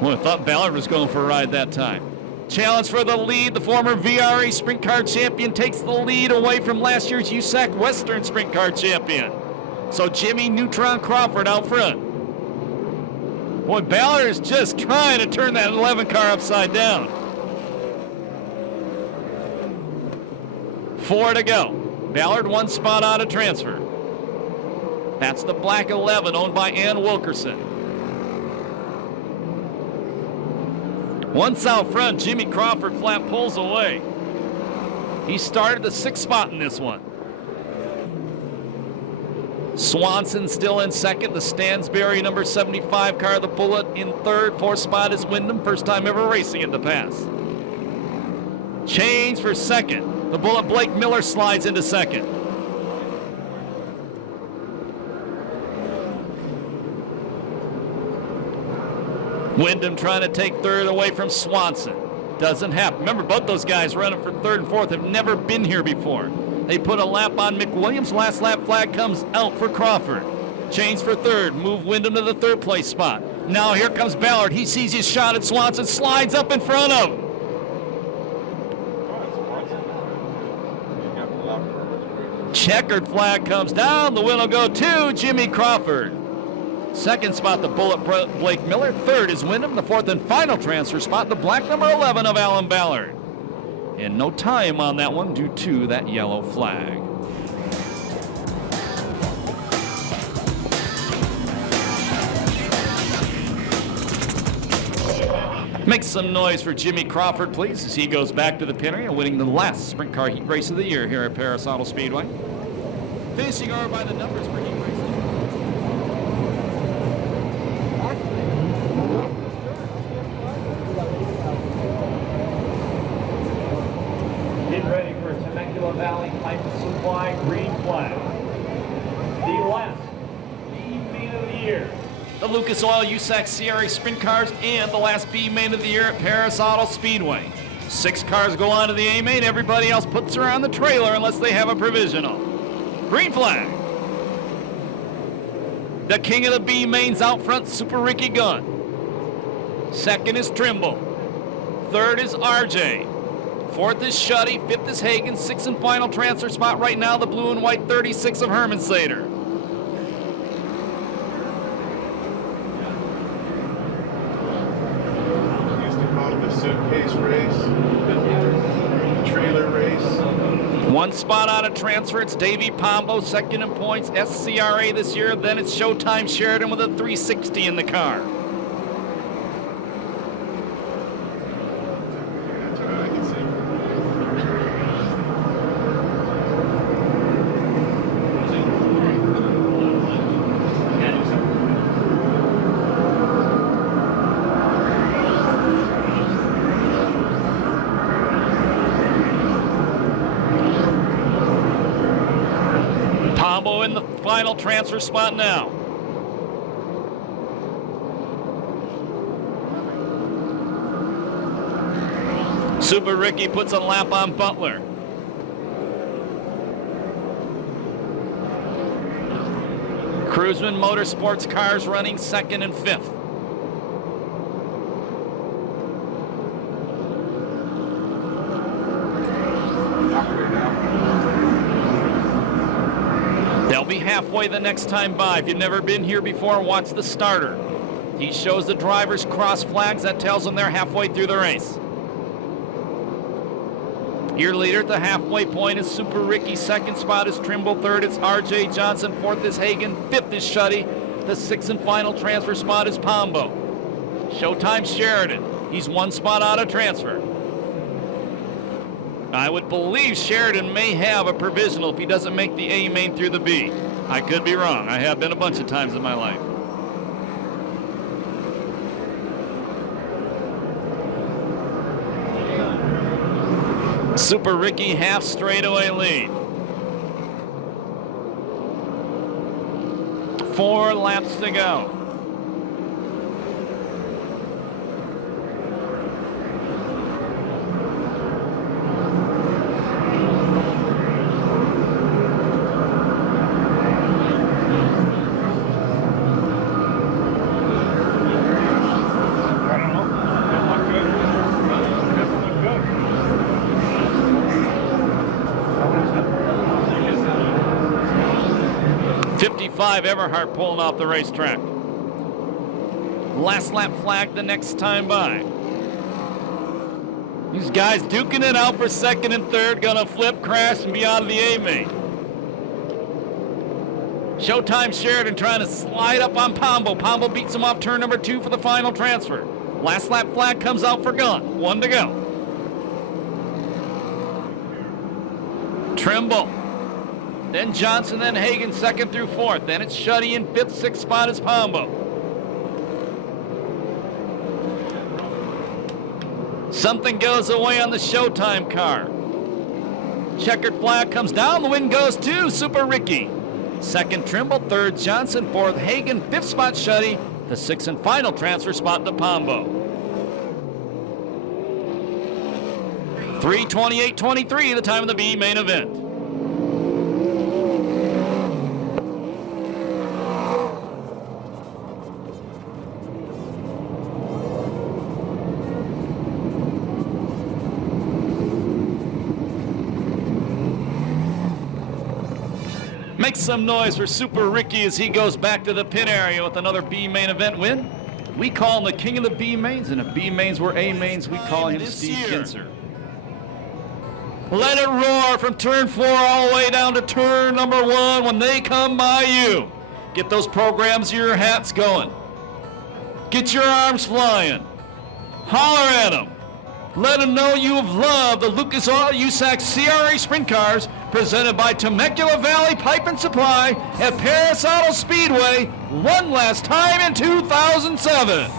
Well, I thought Ballard was going for a ride that time. Challenge for the lead. The former VRA Sprint Car champion takes the lead away from last year's USAC Western Sprint Car champion. So Jimmy Neutron Crawford out front. Boy, Ballard is just trying to turn that 11 car upside down. 4 to go. Ballard 1 spot out of transfer. That's the black 11 owned by Ann Wilkerson. Once out front, Jimmy Crawford flat pulls away. He started the 6th spot in this one. Swanson still in second. The Stansberry number 75 car, the Bullet in third. 4th spot is Windham. First time ever racing at the pass. Change for second. The Bullet, Blake Miller, slides into second. Windham trying to take third away from Swanson. Doesn't happen. Remember, both those guys running for third and fourth have never been here before. They put a lap on McWilliams. Last lap flag comes out for Crawford. Change for third. Move Windham to the third place spot. Now here comes Ballard. He sees his shot at Swanson. Slides up in front of him. Checkered flag comes down. The win will go to Jimmy Crawford. 2nd spot, the Bullet, Blake Miller. 3rd is Windham. The 4th and final transfer spot, the black number 11 of Alan Ballard. And no time on that one due to that yellow flag. Make some noise for Jimmy Crawford, please, as he goes back to the pin area, winning the last sprint car heat race of the year here at Perris Auto Speedway. Finishing over by the numbers for heat racing. Get ready for Temecula Valley Pipe Supply green flag. The last lead main of the year. the Lucas Oil USAC CRA Sprint Cars, and the last B main of the year at Perris Auto Speedway. 6 cars go on to the A main. Everybody else puts her on the trailer unless they have a provisional. Green flag. The king of the B mains out front, Super Ricky Gunn. Second is Trimble. Third is RJ. Fourth is Shuddy. Fifth is Hagen. Sixth and final transfer spot right now, the blue and white 36 of Herman Sater. Used to call it the suitcase race, the trailer race. 1 spot out of transfer. It's Davey Pombo, second in points. SCRA this year. Then it's Showtime Sheridan with a 360 in the car. That's what I can see. Pombo in the final transfer spot now. Super Ricky puts a lap on Butler. Cruisman Motorsports cars running second and fifth. They'll be halfway the next time by. If you've never been here before, watch the starter. He shows the drivers cross flags. That tells them they're halfway through the race. Your leader at the halfway point is Super Ricky. Second spot is Trimble. Third it's RJ Johnson. Fourth is Hagen. Fifth is Shuddy. The sixth and final transfer spot is Pombo. Showtime Sheridan. He's 1 spot out of transfer. I would believe Sheridan may have a provisional if he doesn't make the A main through the B. I could be wrong. I have been a bunch of times in my life. Super Ricky half straightaway lead. 4 laps to go. I don't know. Didn't look good. Doesn't look good. 55 Everhart pulling off the racetrack. Last lap flag the next time by. These guys duking it out for second and third, gonna flip, crash, and be out of the A main. Showtime Sheridan trying to slide up on Pombo. Pombo beats him off turn number 2 for the final transfer. Last lap flag comes out for Gunn. 1 to go. Trimble. Then Johnson, then Hagen, second through fourth. Then it's Shuddy in fifth. Sixth spot is Pombo. Something goes away on the Showtime car. Checkered flag comes down. The win goes to Super Ricky. Second Trimble, third Johnson, fourth Hagen, fifth spot Shuddy. The sixth and final transfer spot to Pombo. 3:28:23, the time of the B main event. Make some noise for Super Ricky as he goes back to the pit area with another B main event win. We call him the king of the B mains, and if B mains were A mains, we call him Steve Kinzer. Let it roar from turn 4 all the way down to turn number 1 when they come by you. Get those programs of your hats going. Get your arms flying. Holler at them. Let them know you have loved the Lucas Oil USAC CRA Sprint Cars presented by Temecula Valley Pipe and Supply at Perris Auto Speedway one last time in 2007.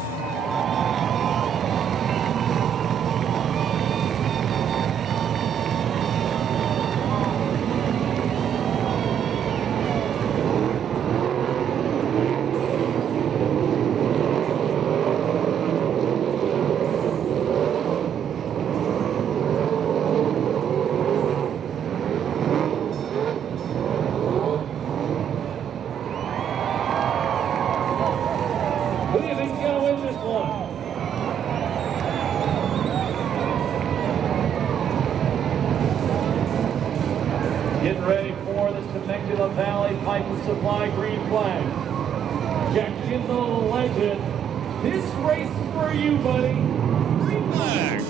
1. Getting ready for the Temecula Valley Pipe and Supply green flag. Jack Kindoll, legend. This race is for you, buddy. Green flag.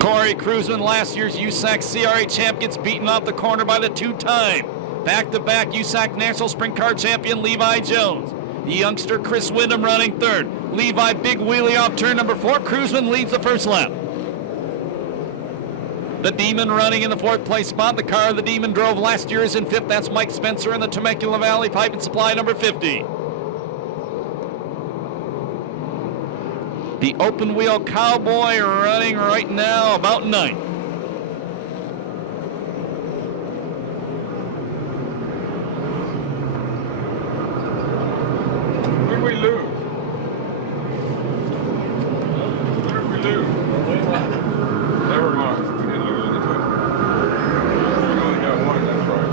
Corey Kruzman, last year's USAC CRA champ, gets beaten off the corner by the two-time back-to-back USAC National Sprint Car champion Levi Jones. The youngster Chris Windham running third. Levi big wheelie off turn number 4. Kruzman leads the first lap. The Demon running in the 4th place spot. The car the Demon drove last year is in 5th. That's Mike Spencer in the Temecula Valley Pipe and Supply number 50. The open wheel Cowboy running right now about 9th. Who did we lose? Who did we lose? Never mind. We didn't lose anybody. We only got one, that's right.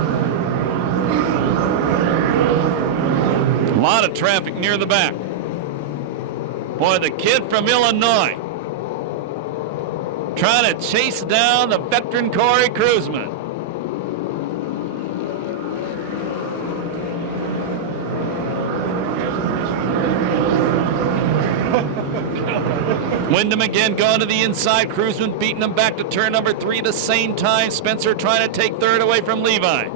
A lot of traffic near the back. Boy, the kid from Illinois trying to chase down the veteran Corey Kruzman. Windham again going to the inside. Kruzman beating him back to turn number 3 the same time. Spencer trying to take third away from Levi.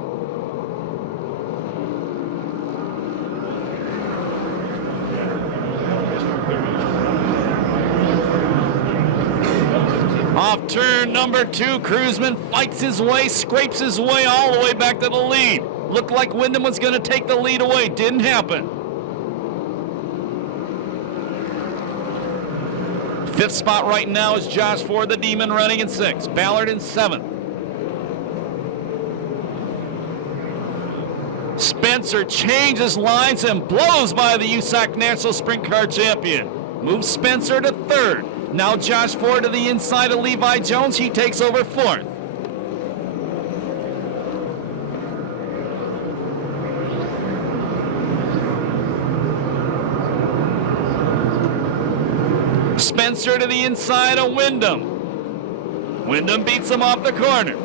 Off turn number 2, Kruzman fights his way, scrapes his way all the way back to the lead. Looked like Windham was going to take the lead away. Didn't happen. 5th spot right now is Josh Ford, the Demon, running in 6th. Ballard in 7th. Spencer changes lines and blows by the USAC National Sprint Car champion. Moves Spencer to 3rd. Now Josh Ford to the inside of Levi Jones. He takes over 4th. Spencer to the inside of Windham. Windham beats him off the corner.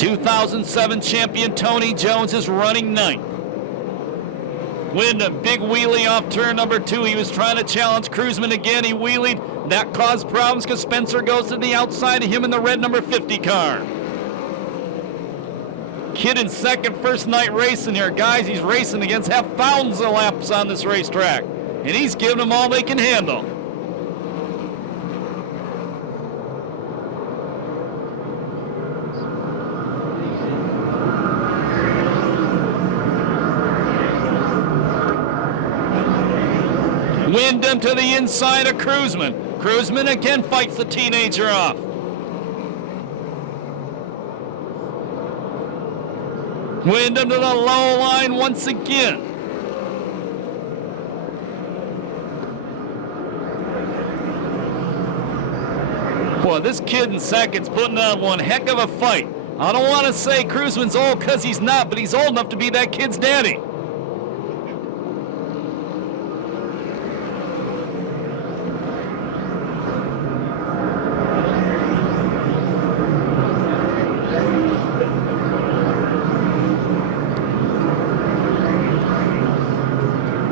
...2007 champion Tony Jones is running 9th. Windham, big wheelie off turn number 2. He was trying to challenge Kruzman again. He wheelied. That caused problems because Spencer goes to the outside of him in the red number 50 car. Kid in 2nd, first night racing here. Guys he's racing against have thousands of laps on this racetrack. And he's giving them all they can handle. Windham to the inside of Kruzman. Kruzman again fights the teenager off. Windham to the low line once again. Boy, this kid in 2nd's putting on one heck of a fight. I don't want to say Kruzman's old because he's not, but he's old enough to be that kid's daddy.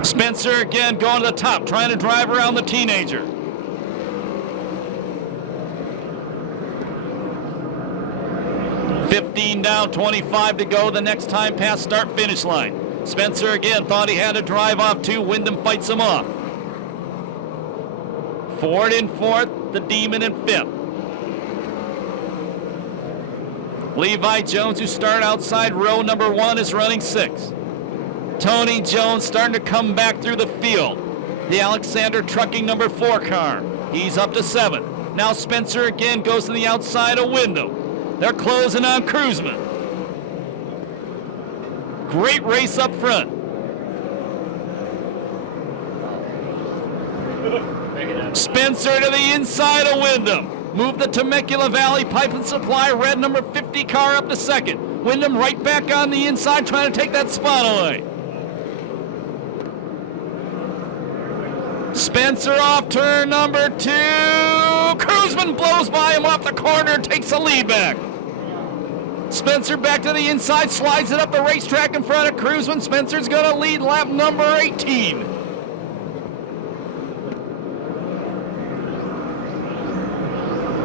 Spencer again going to the top, trying to drive around the teenager. $15 down, 25 to go the next time past start finish line. Spencer again thought he had to drive off 2. Windham fights him off. Ford in 4th, the Demon in 5th. Levi Jones, who started outside row number 1, is running 6th. Tony Jones starting to come back through the field. The Alexander Trucking number 4 car. He's up to 7th. Now Spencer again goes to the outside of Wyndham. They're closing on Cruzman. Great race up front. Spencer to the inside of Wyndham. Move the Temecula Valley Pipe and Supply red number 50 car up to second. Wyndham right back on the inside trying to take that spot away. Spencer off turn number 2. Cruzman blows by him off the corner, takes the lead back. Spencer back to the inside, slides it up the racetrack in front of Cruzman. Spencer's going to lead lap number 18.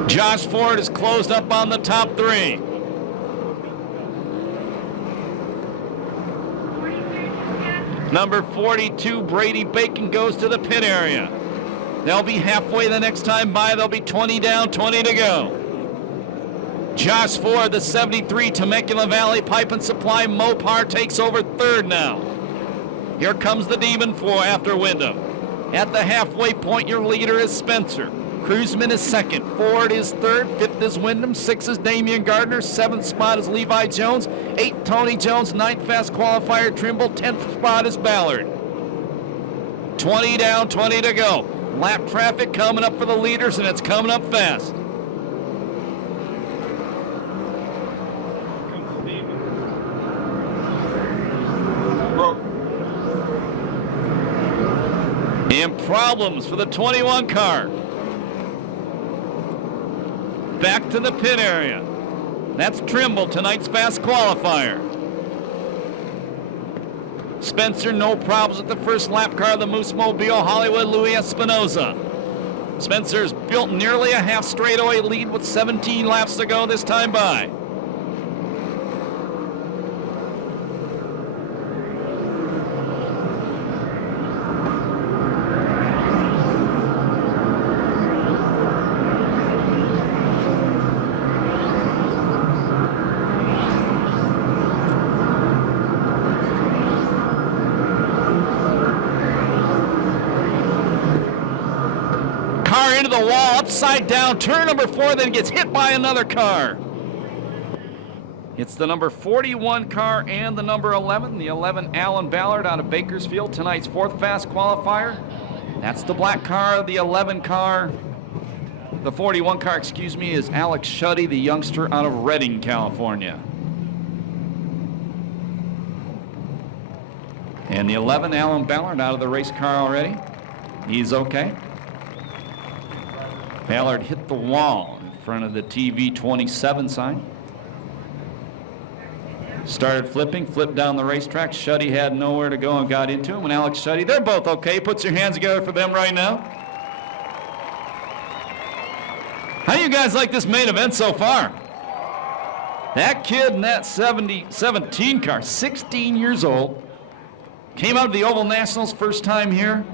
Josh Ford is closed up on the top 3. Number 42, Brady Bacon, goes to the pit area. They'll be halfway the next time by. They'll be 20 down, 20 to go. Josh Ford, the 73, Temecula Valley Pipe and Supply Mopar, takes over third now. Here comes the Demon 4 after Wyndham. At the halfway point, your leader is Spencer. Cruzman is second. Ford is third. Fifth is Wyndham. Sixth is Damian Gardner. Seventh spot is Levi Jones. Eighth, Tony Jones. Ninth, fast qualifier Trimble. 10th spot is Ballard. 20 down, 20 to go. Lap traffic coming up for the leaders, and it's coming up fast. And problems for the 21 car. Back to the pit area. That's Trimble, tonight's fast qualifier. Spencer, no problems with the first lap car, the Moose Mobile, Hollywood, Louis Espinoza. Spencer's built nearly a half straightaway lead with 17 laps to go this time by. Into the wall, upside down, turn number 4, then gets hit by another car. It's the number 41 car and the number 11, the 11 Alan Ballard out of Bakersfield, tonight's 4th fast qualifier. That's the black car, the 11 car. The 41 car, excuse me, is Alex Shuddy, the youngster out of Redding, California. And the 11 Alan Ballard out of the race car already. He's okay. Ballard hit the wall in front of the TV 27 sign. Started flipping, flipped down the racetrack. Shuddy had nowhere to go and got into him. And Alex Shuddy, they're both okay. Put your hands together for them right now. How do you guys like this main event so far? That kid in that 17 car, 16 years old, came out of the Oval Nationals first time here.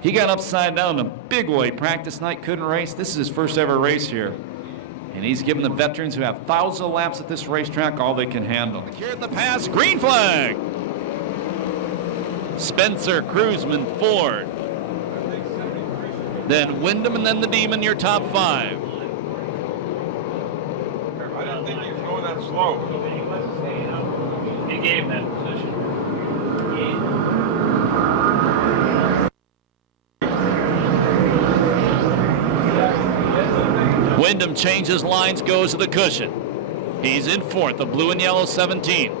He got upside down in a big way. Practice night, couldn't race. This is his first ever race here. And he's given the veterans who have thousands of laps at this racetrack all they can handle. Here at the pass, green flag. Spencer, Cruzman, Ford. Then Wyndham and then the Demon, your top 5. I didn't think he was going that slow. He gave that position. Wyndham changes lines, goes to the cushion. He's in 4th, the blue and yellow 17.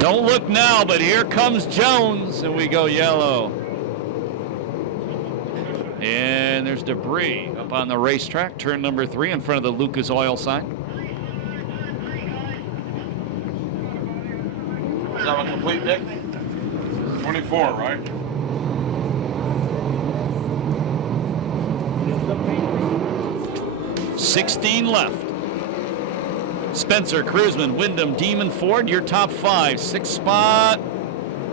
Don't look now, but here comes Jones, and we go yellow. And there's debris up on the racetrack, turn number 3 in front of the Lucas Oil sign. Is that one complete, Nick? 24, right? $16 left. Spencer, Cruzman, Wyndham, Demon, Ford, your top 5. Sixth spot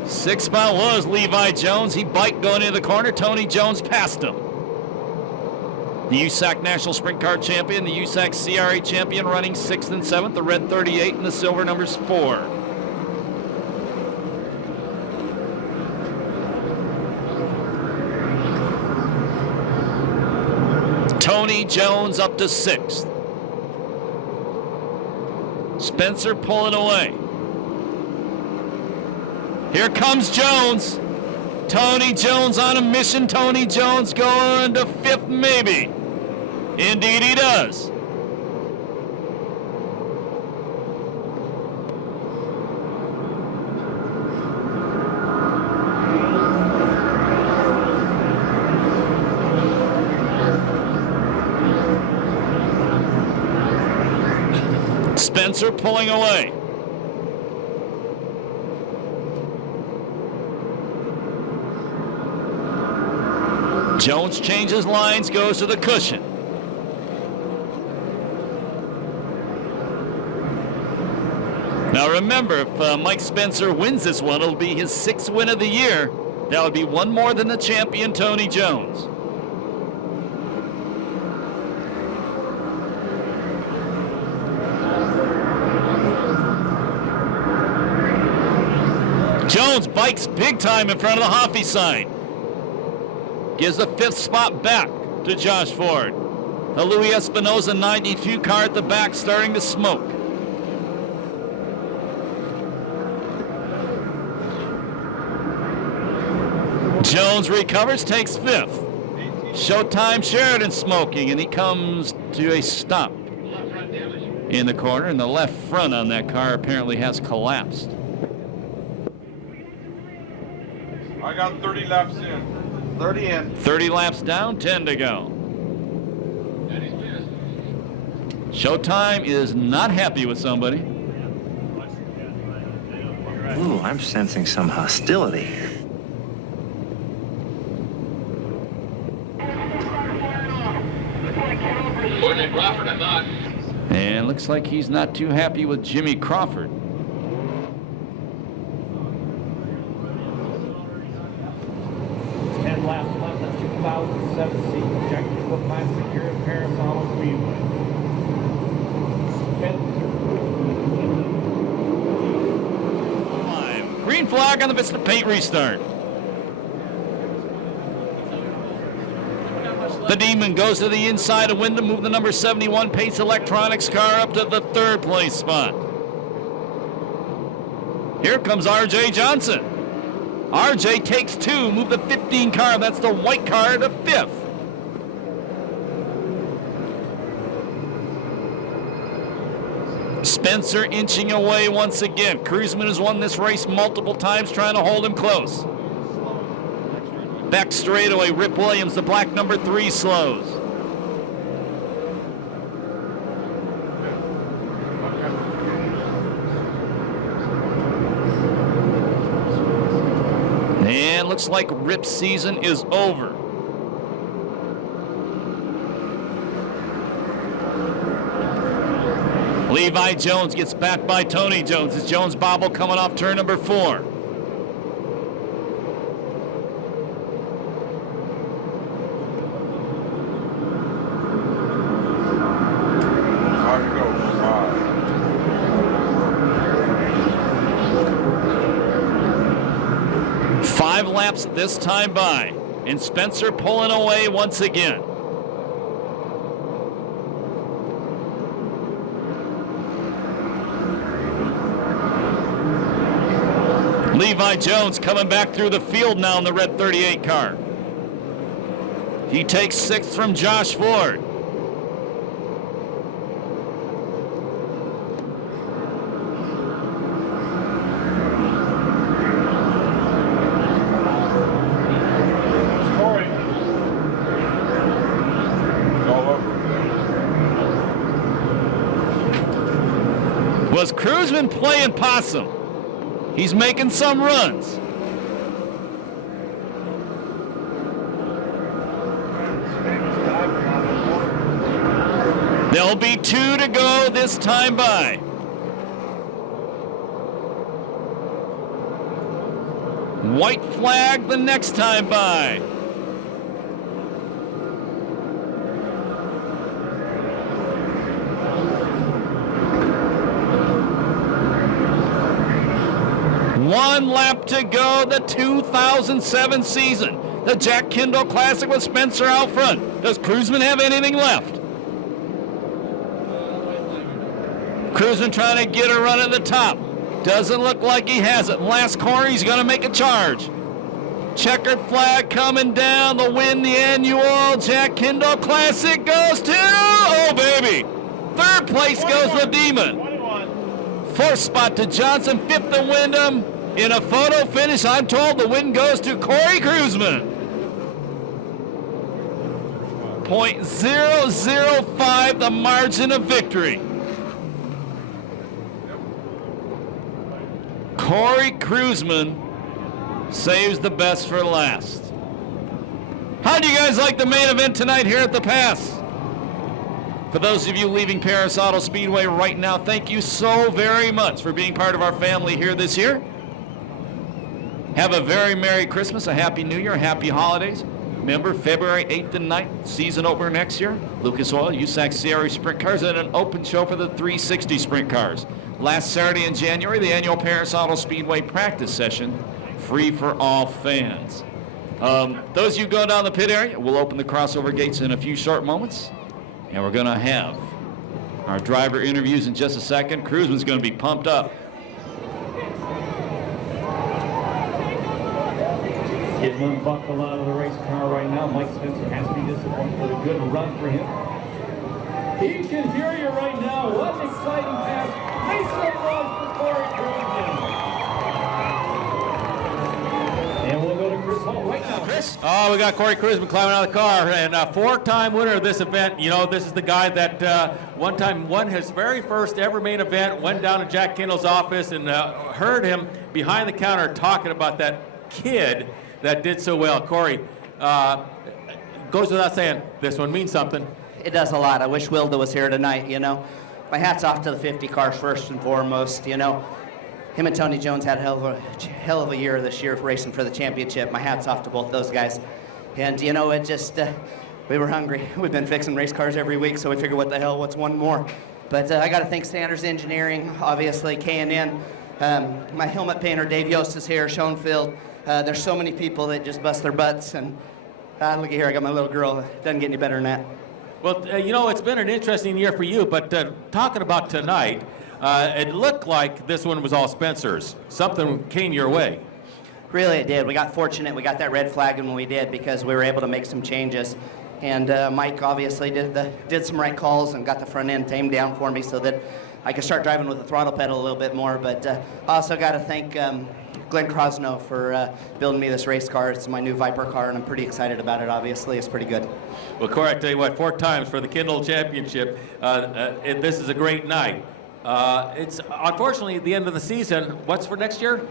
was Levi Jones. He biked going into the corner. Tony Jones passed him. The USAC National Sprint Car Champion, the USAC CRA Champion running 6th and 7th, the red 38 and the silver numbers 4. Tony Jones up to 6th. Spencer pulling away. Here comes Jones. Tony Jones on a mission. Tony Jones going to 5th maybe. Indeed he does. Spencer pulling away. Jones changes lines, goes to the cushion. Now remember, if Mike Spencer wins this one, it'll be his 6th win of the year. That would be one more than the champion, Tony Jones. Jones bikes big time in front of the Hoffey sign. Gives the 5th spot back to Josh Ford. The Louis Espinoza 92 car at the back starting to smoke. Jones recovers, takes 5th. Showtime Sheridan smoking, and he comes to a stop in the corner, and the left front on that car apparently has collapsed. I got 30 laps in. 30 in. 30 laps down, 10 to go. Showtime is not happy with somebody. Ooh, I'm sensing some hostility here. Crawford, I thought. And looks like he's not too happy with Jimmy Crawford. Last left, the 2007 season Jacksonville Classic here at Perris Speedway. Green flag on the Vista Paint restart. The Demon goes to the inside of Wyndham, move the number 71 Pace Electronics car up to the 3rd place spot. Here comes R.J. Johnson. RJ takes 2, move the 15 car, that's the white car, to 5th. Spencer inching away once again. Cruzman has won this race multiple times, trying to hold him close. Back straightaway, Rip Williams, the black number 3, slows. And looks like Rip's season is over. Levi Jones gets back by Tony Jones. It's Jones bobble coming off turn number 4. Five laps this time by, and Spencer pulling away once again. Levi Jones coming back through the field now in the red 38 car. He takes 6th from Josh Ford. Was Cruzman playing possum? He's making some runs. There'll be 2 to go this time by. White flag the next time by. one lap to go, the 2007 season. The Jack Kindoll Classic with Spencer out front. Does Kruzman have anything left? Kruzman trying to get a run at the top. Doesn't look like he has it. Last corner, he's going to make a charge. Checkered flag coming down to win the annual Jack Kindoll Classic goes to, oh baby, third place goes the Demon. 21. Fourth spot to Johnson, fifth to Wyndham. In a photo finish, I'm told the win goes to Corey Kruzman. .005 the margin of victory. Corey Kruzman saves the best for last. How do you guys like the main event tonight here at the Pass? For those of you leaving Perris Auto Speedway right now, thank you so very much for being part of our family here this year. Have a very Merry Christmas, a Happy New Year, Happy Holidays. Remember, February 8th and 9th, season opener next year. Lucas Oil, USAC CRA Sprint Cars, and an open show for the 360 Sprint Cars. Last Saturday in January, the annual Perris Auto Speedway practice session, free for all fans. Those of you go down the pit area, we'll open the crossover gates in a few short moments, and we're going to have our driver interviews in just a second. Kruzman's going to be pumped up. Getting unbuckled out of the race car right now. Mike Spencer has to be disappointed with a good run for him. He can hear you right now. What an exciting pass. Nice run for Corey Kruzman. And we'll go to Chris Hall right now. Chris? Oh, we got Corey Kruzman climbing out of the car, and a four-time winner of this event. You know, this is the guy that one time won his very first ever main event, went down to Jack Kindoll's office and heard him behind the counter talking about that kid that did so well. Corey, goes without saying, this one means something. It does a lot. I wish Wilda was here tonight, you know. My hat's off to the 50 cars first and foremost, you know. Him and Tony Jones had a hell of a year this year racing for the championship. My hat's off to both those guys. And, you know, it just, we were hungry. We've been fixing race cars every week, so we figured, what the hell, what's one more? But I got to thank Sanders Engineering, obviously, K&N. My helmet painter, Dave Yost, is here, Schoenfield. There's so many people that just bust their butts. And look at here, I got my little girl. It doesn't get any better than that. Well, you know, it's been an interesting year for you, but talking about tonight, it looked like this one was all Spencer's. Something came your way. Really, it did. We got fortunate. We got that red flag when we did because we were able to make some changes. And Mike obviously did some right calls and got the front end tamed down for me so that I could start driving with the throttle pedal a little bit more. But also got to thank Glenn Crosno for building me this race car. It's my new Viper car, and I'm pretty excited about it, obviously. It's pretty good. Well, Corey, I tell you what, 4 times for the Kindoll Championship. This is a great night. It's unfortunately the end of the season. What's for next year?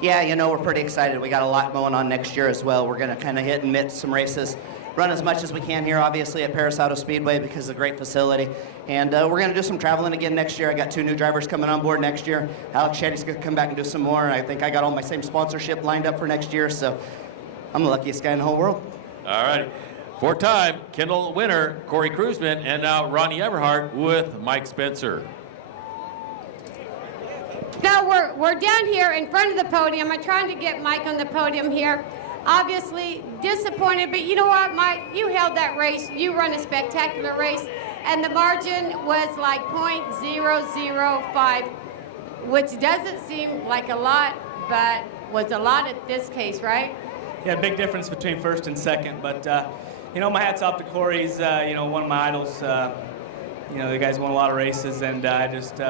Yeah, you know, we're pretty excited. We got a lot going on next year as well. We're going to kind of hit and miss some races, run as much as we can here, obviously, at Perris Auto Speedway because of a great facility. And we're going to do some traveling again next year. I got 2 new drivers coming on board next year. Alex Shetty's going to come back and do some more. I think I got all my same sponsorship lined up for next year, so I'm the luckiest guy in the whole world. All right. 4-time Kindoll winner, Corey Kruzman, and now Ronnie Everhart with Mike Spencer. Now we're down here in front of the podium. I'm trying to get Mike on the podium here. Obviously disappointed, but you know what, Mike? You held that race. You run a spectacular race, and the margin was like .005, which doesn't seem like a lot, but was a lot at this case, right? Yeah, big difference between first and second, but you know, my hat's off to Corey. He's you know, one of my idols. You know, the guy's won a lot of races, and I just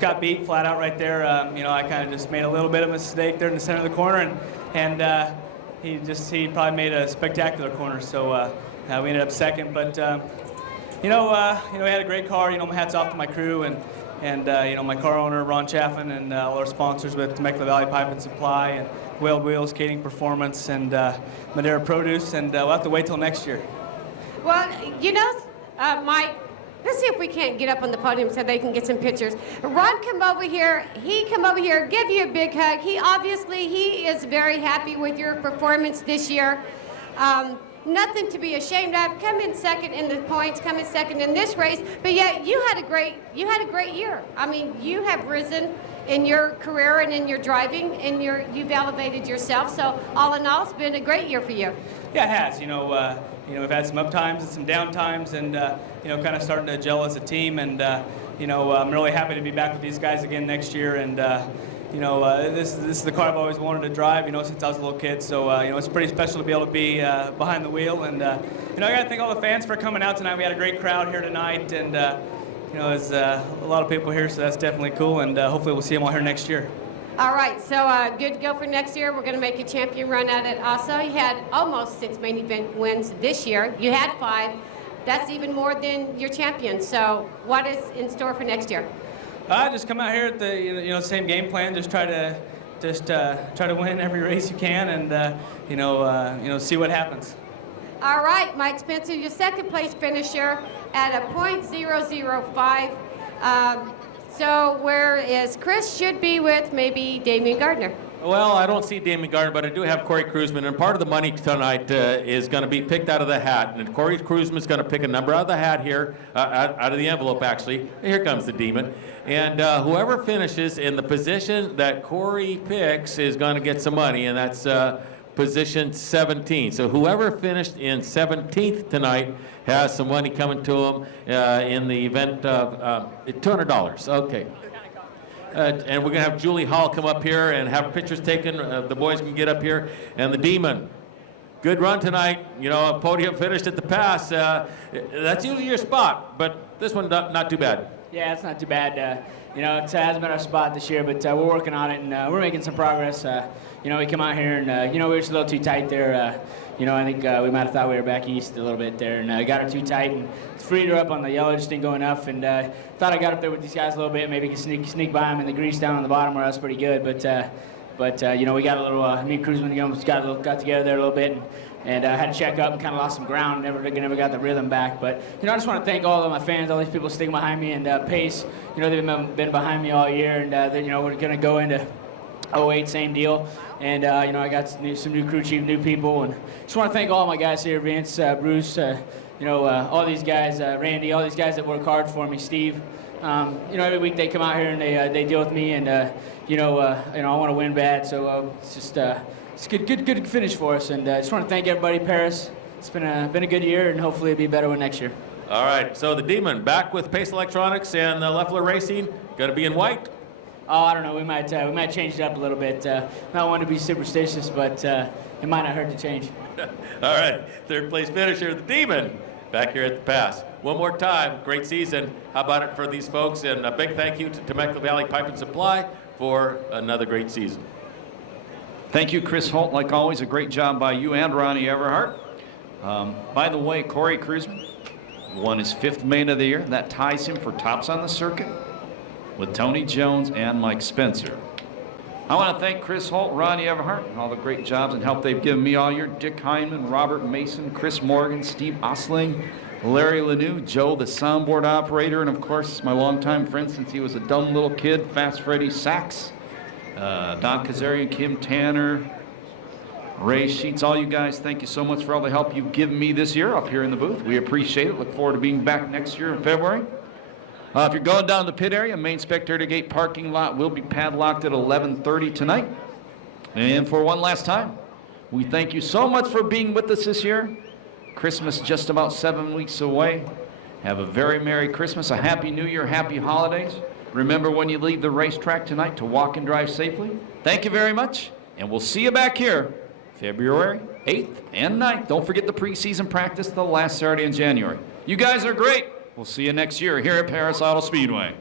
got beat flat out right there. You know, I kind of just made a little bit of a mistake there in the center of the corner, and he probably made a spectacular corner. So we ended up second, but you know, we had a great car. You know, my hat's off to my crew and you know, my car owner Ron Chaffin and all our sponsors with Temecula Valley Pipe and Supply and Whaled Wheels, Skating Performance, and Madera Produce, and we'll have to wait till next year. Well, you know, Mike, let's see if we can't get up on the podium so they can get some pictures. Ron, come over here. He come over here, give you a big hug. He is very happy with your performance this year. Nothing to be ashamed of. Come in second in the points, come in second in this race, but yet you had a great year. I mean, you have risen in your career and in your driving, and you've elevated yourself. So all in all, it's been a great year for you. Yeah, it has. We've had some up times and some down times, and kind of starting to gel as a team. And I'm really happy to be back with these guys again next year. And this is the car I've always wanted to drive, since I was a little kid. So it's pretty special to be able to be behind the wheel. And I got to thank all the fans for coming out tonight. We had a great crowd here tonight, and there's a lot of people here, so that's definitely cool. And hopefully we'll see them all here next year. All right, so good to go for next year. We're going to make a champion run at it also. You had almost 6 main event wins this year. You had 5. That's even more than your champion. So what is in store for next year? Just come out here at the same game plan. Just try to win every race you can, and see what happens. All right, Mike Spencer, your second place finisher at a .005. So whereas Chris should be with maybe Damian Gardner. Well, I don't see Damian Gardner, but I do have Corey Kruzman, and part of the money tonight is going to be picked out of the hat. And Corey Kruzman is going to pick a number out of the hat here, out of the envelope, actually. Here comes the demon. And whoever finishes in the position that Corey picks is going to get some money, and that's position 17. So whoever finished in 17th tonight has some money coming to them in the event of $200. Okay. And we're going to have Julie Hall come up here and have pictures taken. The boys can get up here. And the Demon, good run tonight. A podium finished at the pass. That's usually your spot, but this one not too bad. Yeah, it's not too bad. It hasn't been our spot this year, but we're working on it, and we're making some progress. We come out here, and, we were just a little too tight there. I think we might have thought we were back east a little bit there, and got her too tight and freed her up on the yellow, just didn't go enough. And thought I got up there with these guys a little bit, maybe could sneak by them in the grease down on the bottom where I was pretty good. But we got a little, me and Kruzman got together there a little bit, and had to check up and kind of lost some ground. Never got the rhythm back. But I just want to thank all of my fans, all these people sticking behind me, and Pace. They've been behind me all year, and we're gonna go into 08, same deal. And I got some new crew chief, new people, and just want to thank all my guys here, Vince, Bruce, all these guys, Randy, all these guys that work hard for me, Steve. Every week they come out here and they deal with me, and I want to win bad, so it's just it's good finish for us, and just want to thank everybody, Perris. It's been a good year, and hopefully it'll be a better one next year. All right, so the Demon back with Pace Electronics and Leffler Racing, going to be in white. Oh, I don't know. We might change it up a little bit. Not want to be superstitious, but it might not hurt to change. All right, third place finisher, the Demon, back here at the pass. One more time, great season. How about it for these folks? And a big thank you to Temecula Valley Pipe and Supply for another great season. Thank you, Chris Holt. Like always, a great job by you and Ronnie Everhart. By the way, Corey Kruzman won his 5th main of the year. That ties him for tops on the circuit with Tony Jones and Mike Spencer. I want to thank Chris Holt, Ronnie Everhart, and all the great jobs and help they've given me all year. Dick Heineman, Robert Mason, Chris Morgan, Steve Osling, Larry Lanou, Joe, the soundboard operator, and of course, my longtime friend since he was a dumb little kid, Fast Freddy Sachs, Don Kazarian, Kim Tanner, Ray Sheets, all you guys, thank you so much for all the help you've given me this year up here in the booth. We appreciate it. Look forward to being back next year in February. If you're going down the pit area, main spectator gate parking lot will be padlocked at 11:30 tonight. And for one last time, we thank you so much for being with us this year. Christmas just about 7 weeks away. Have a very Merry Christmas, a Happy New Year, Happy Holidays. Remember when you leave the racetrack tonight to walk and drive safely. Thank you very much, and we'll see you back here February 8th and 9th. Don't forget the preseason practice the last Saturday in January. You guys are great. We'll see you next year here at Perris Auto Speedway.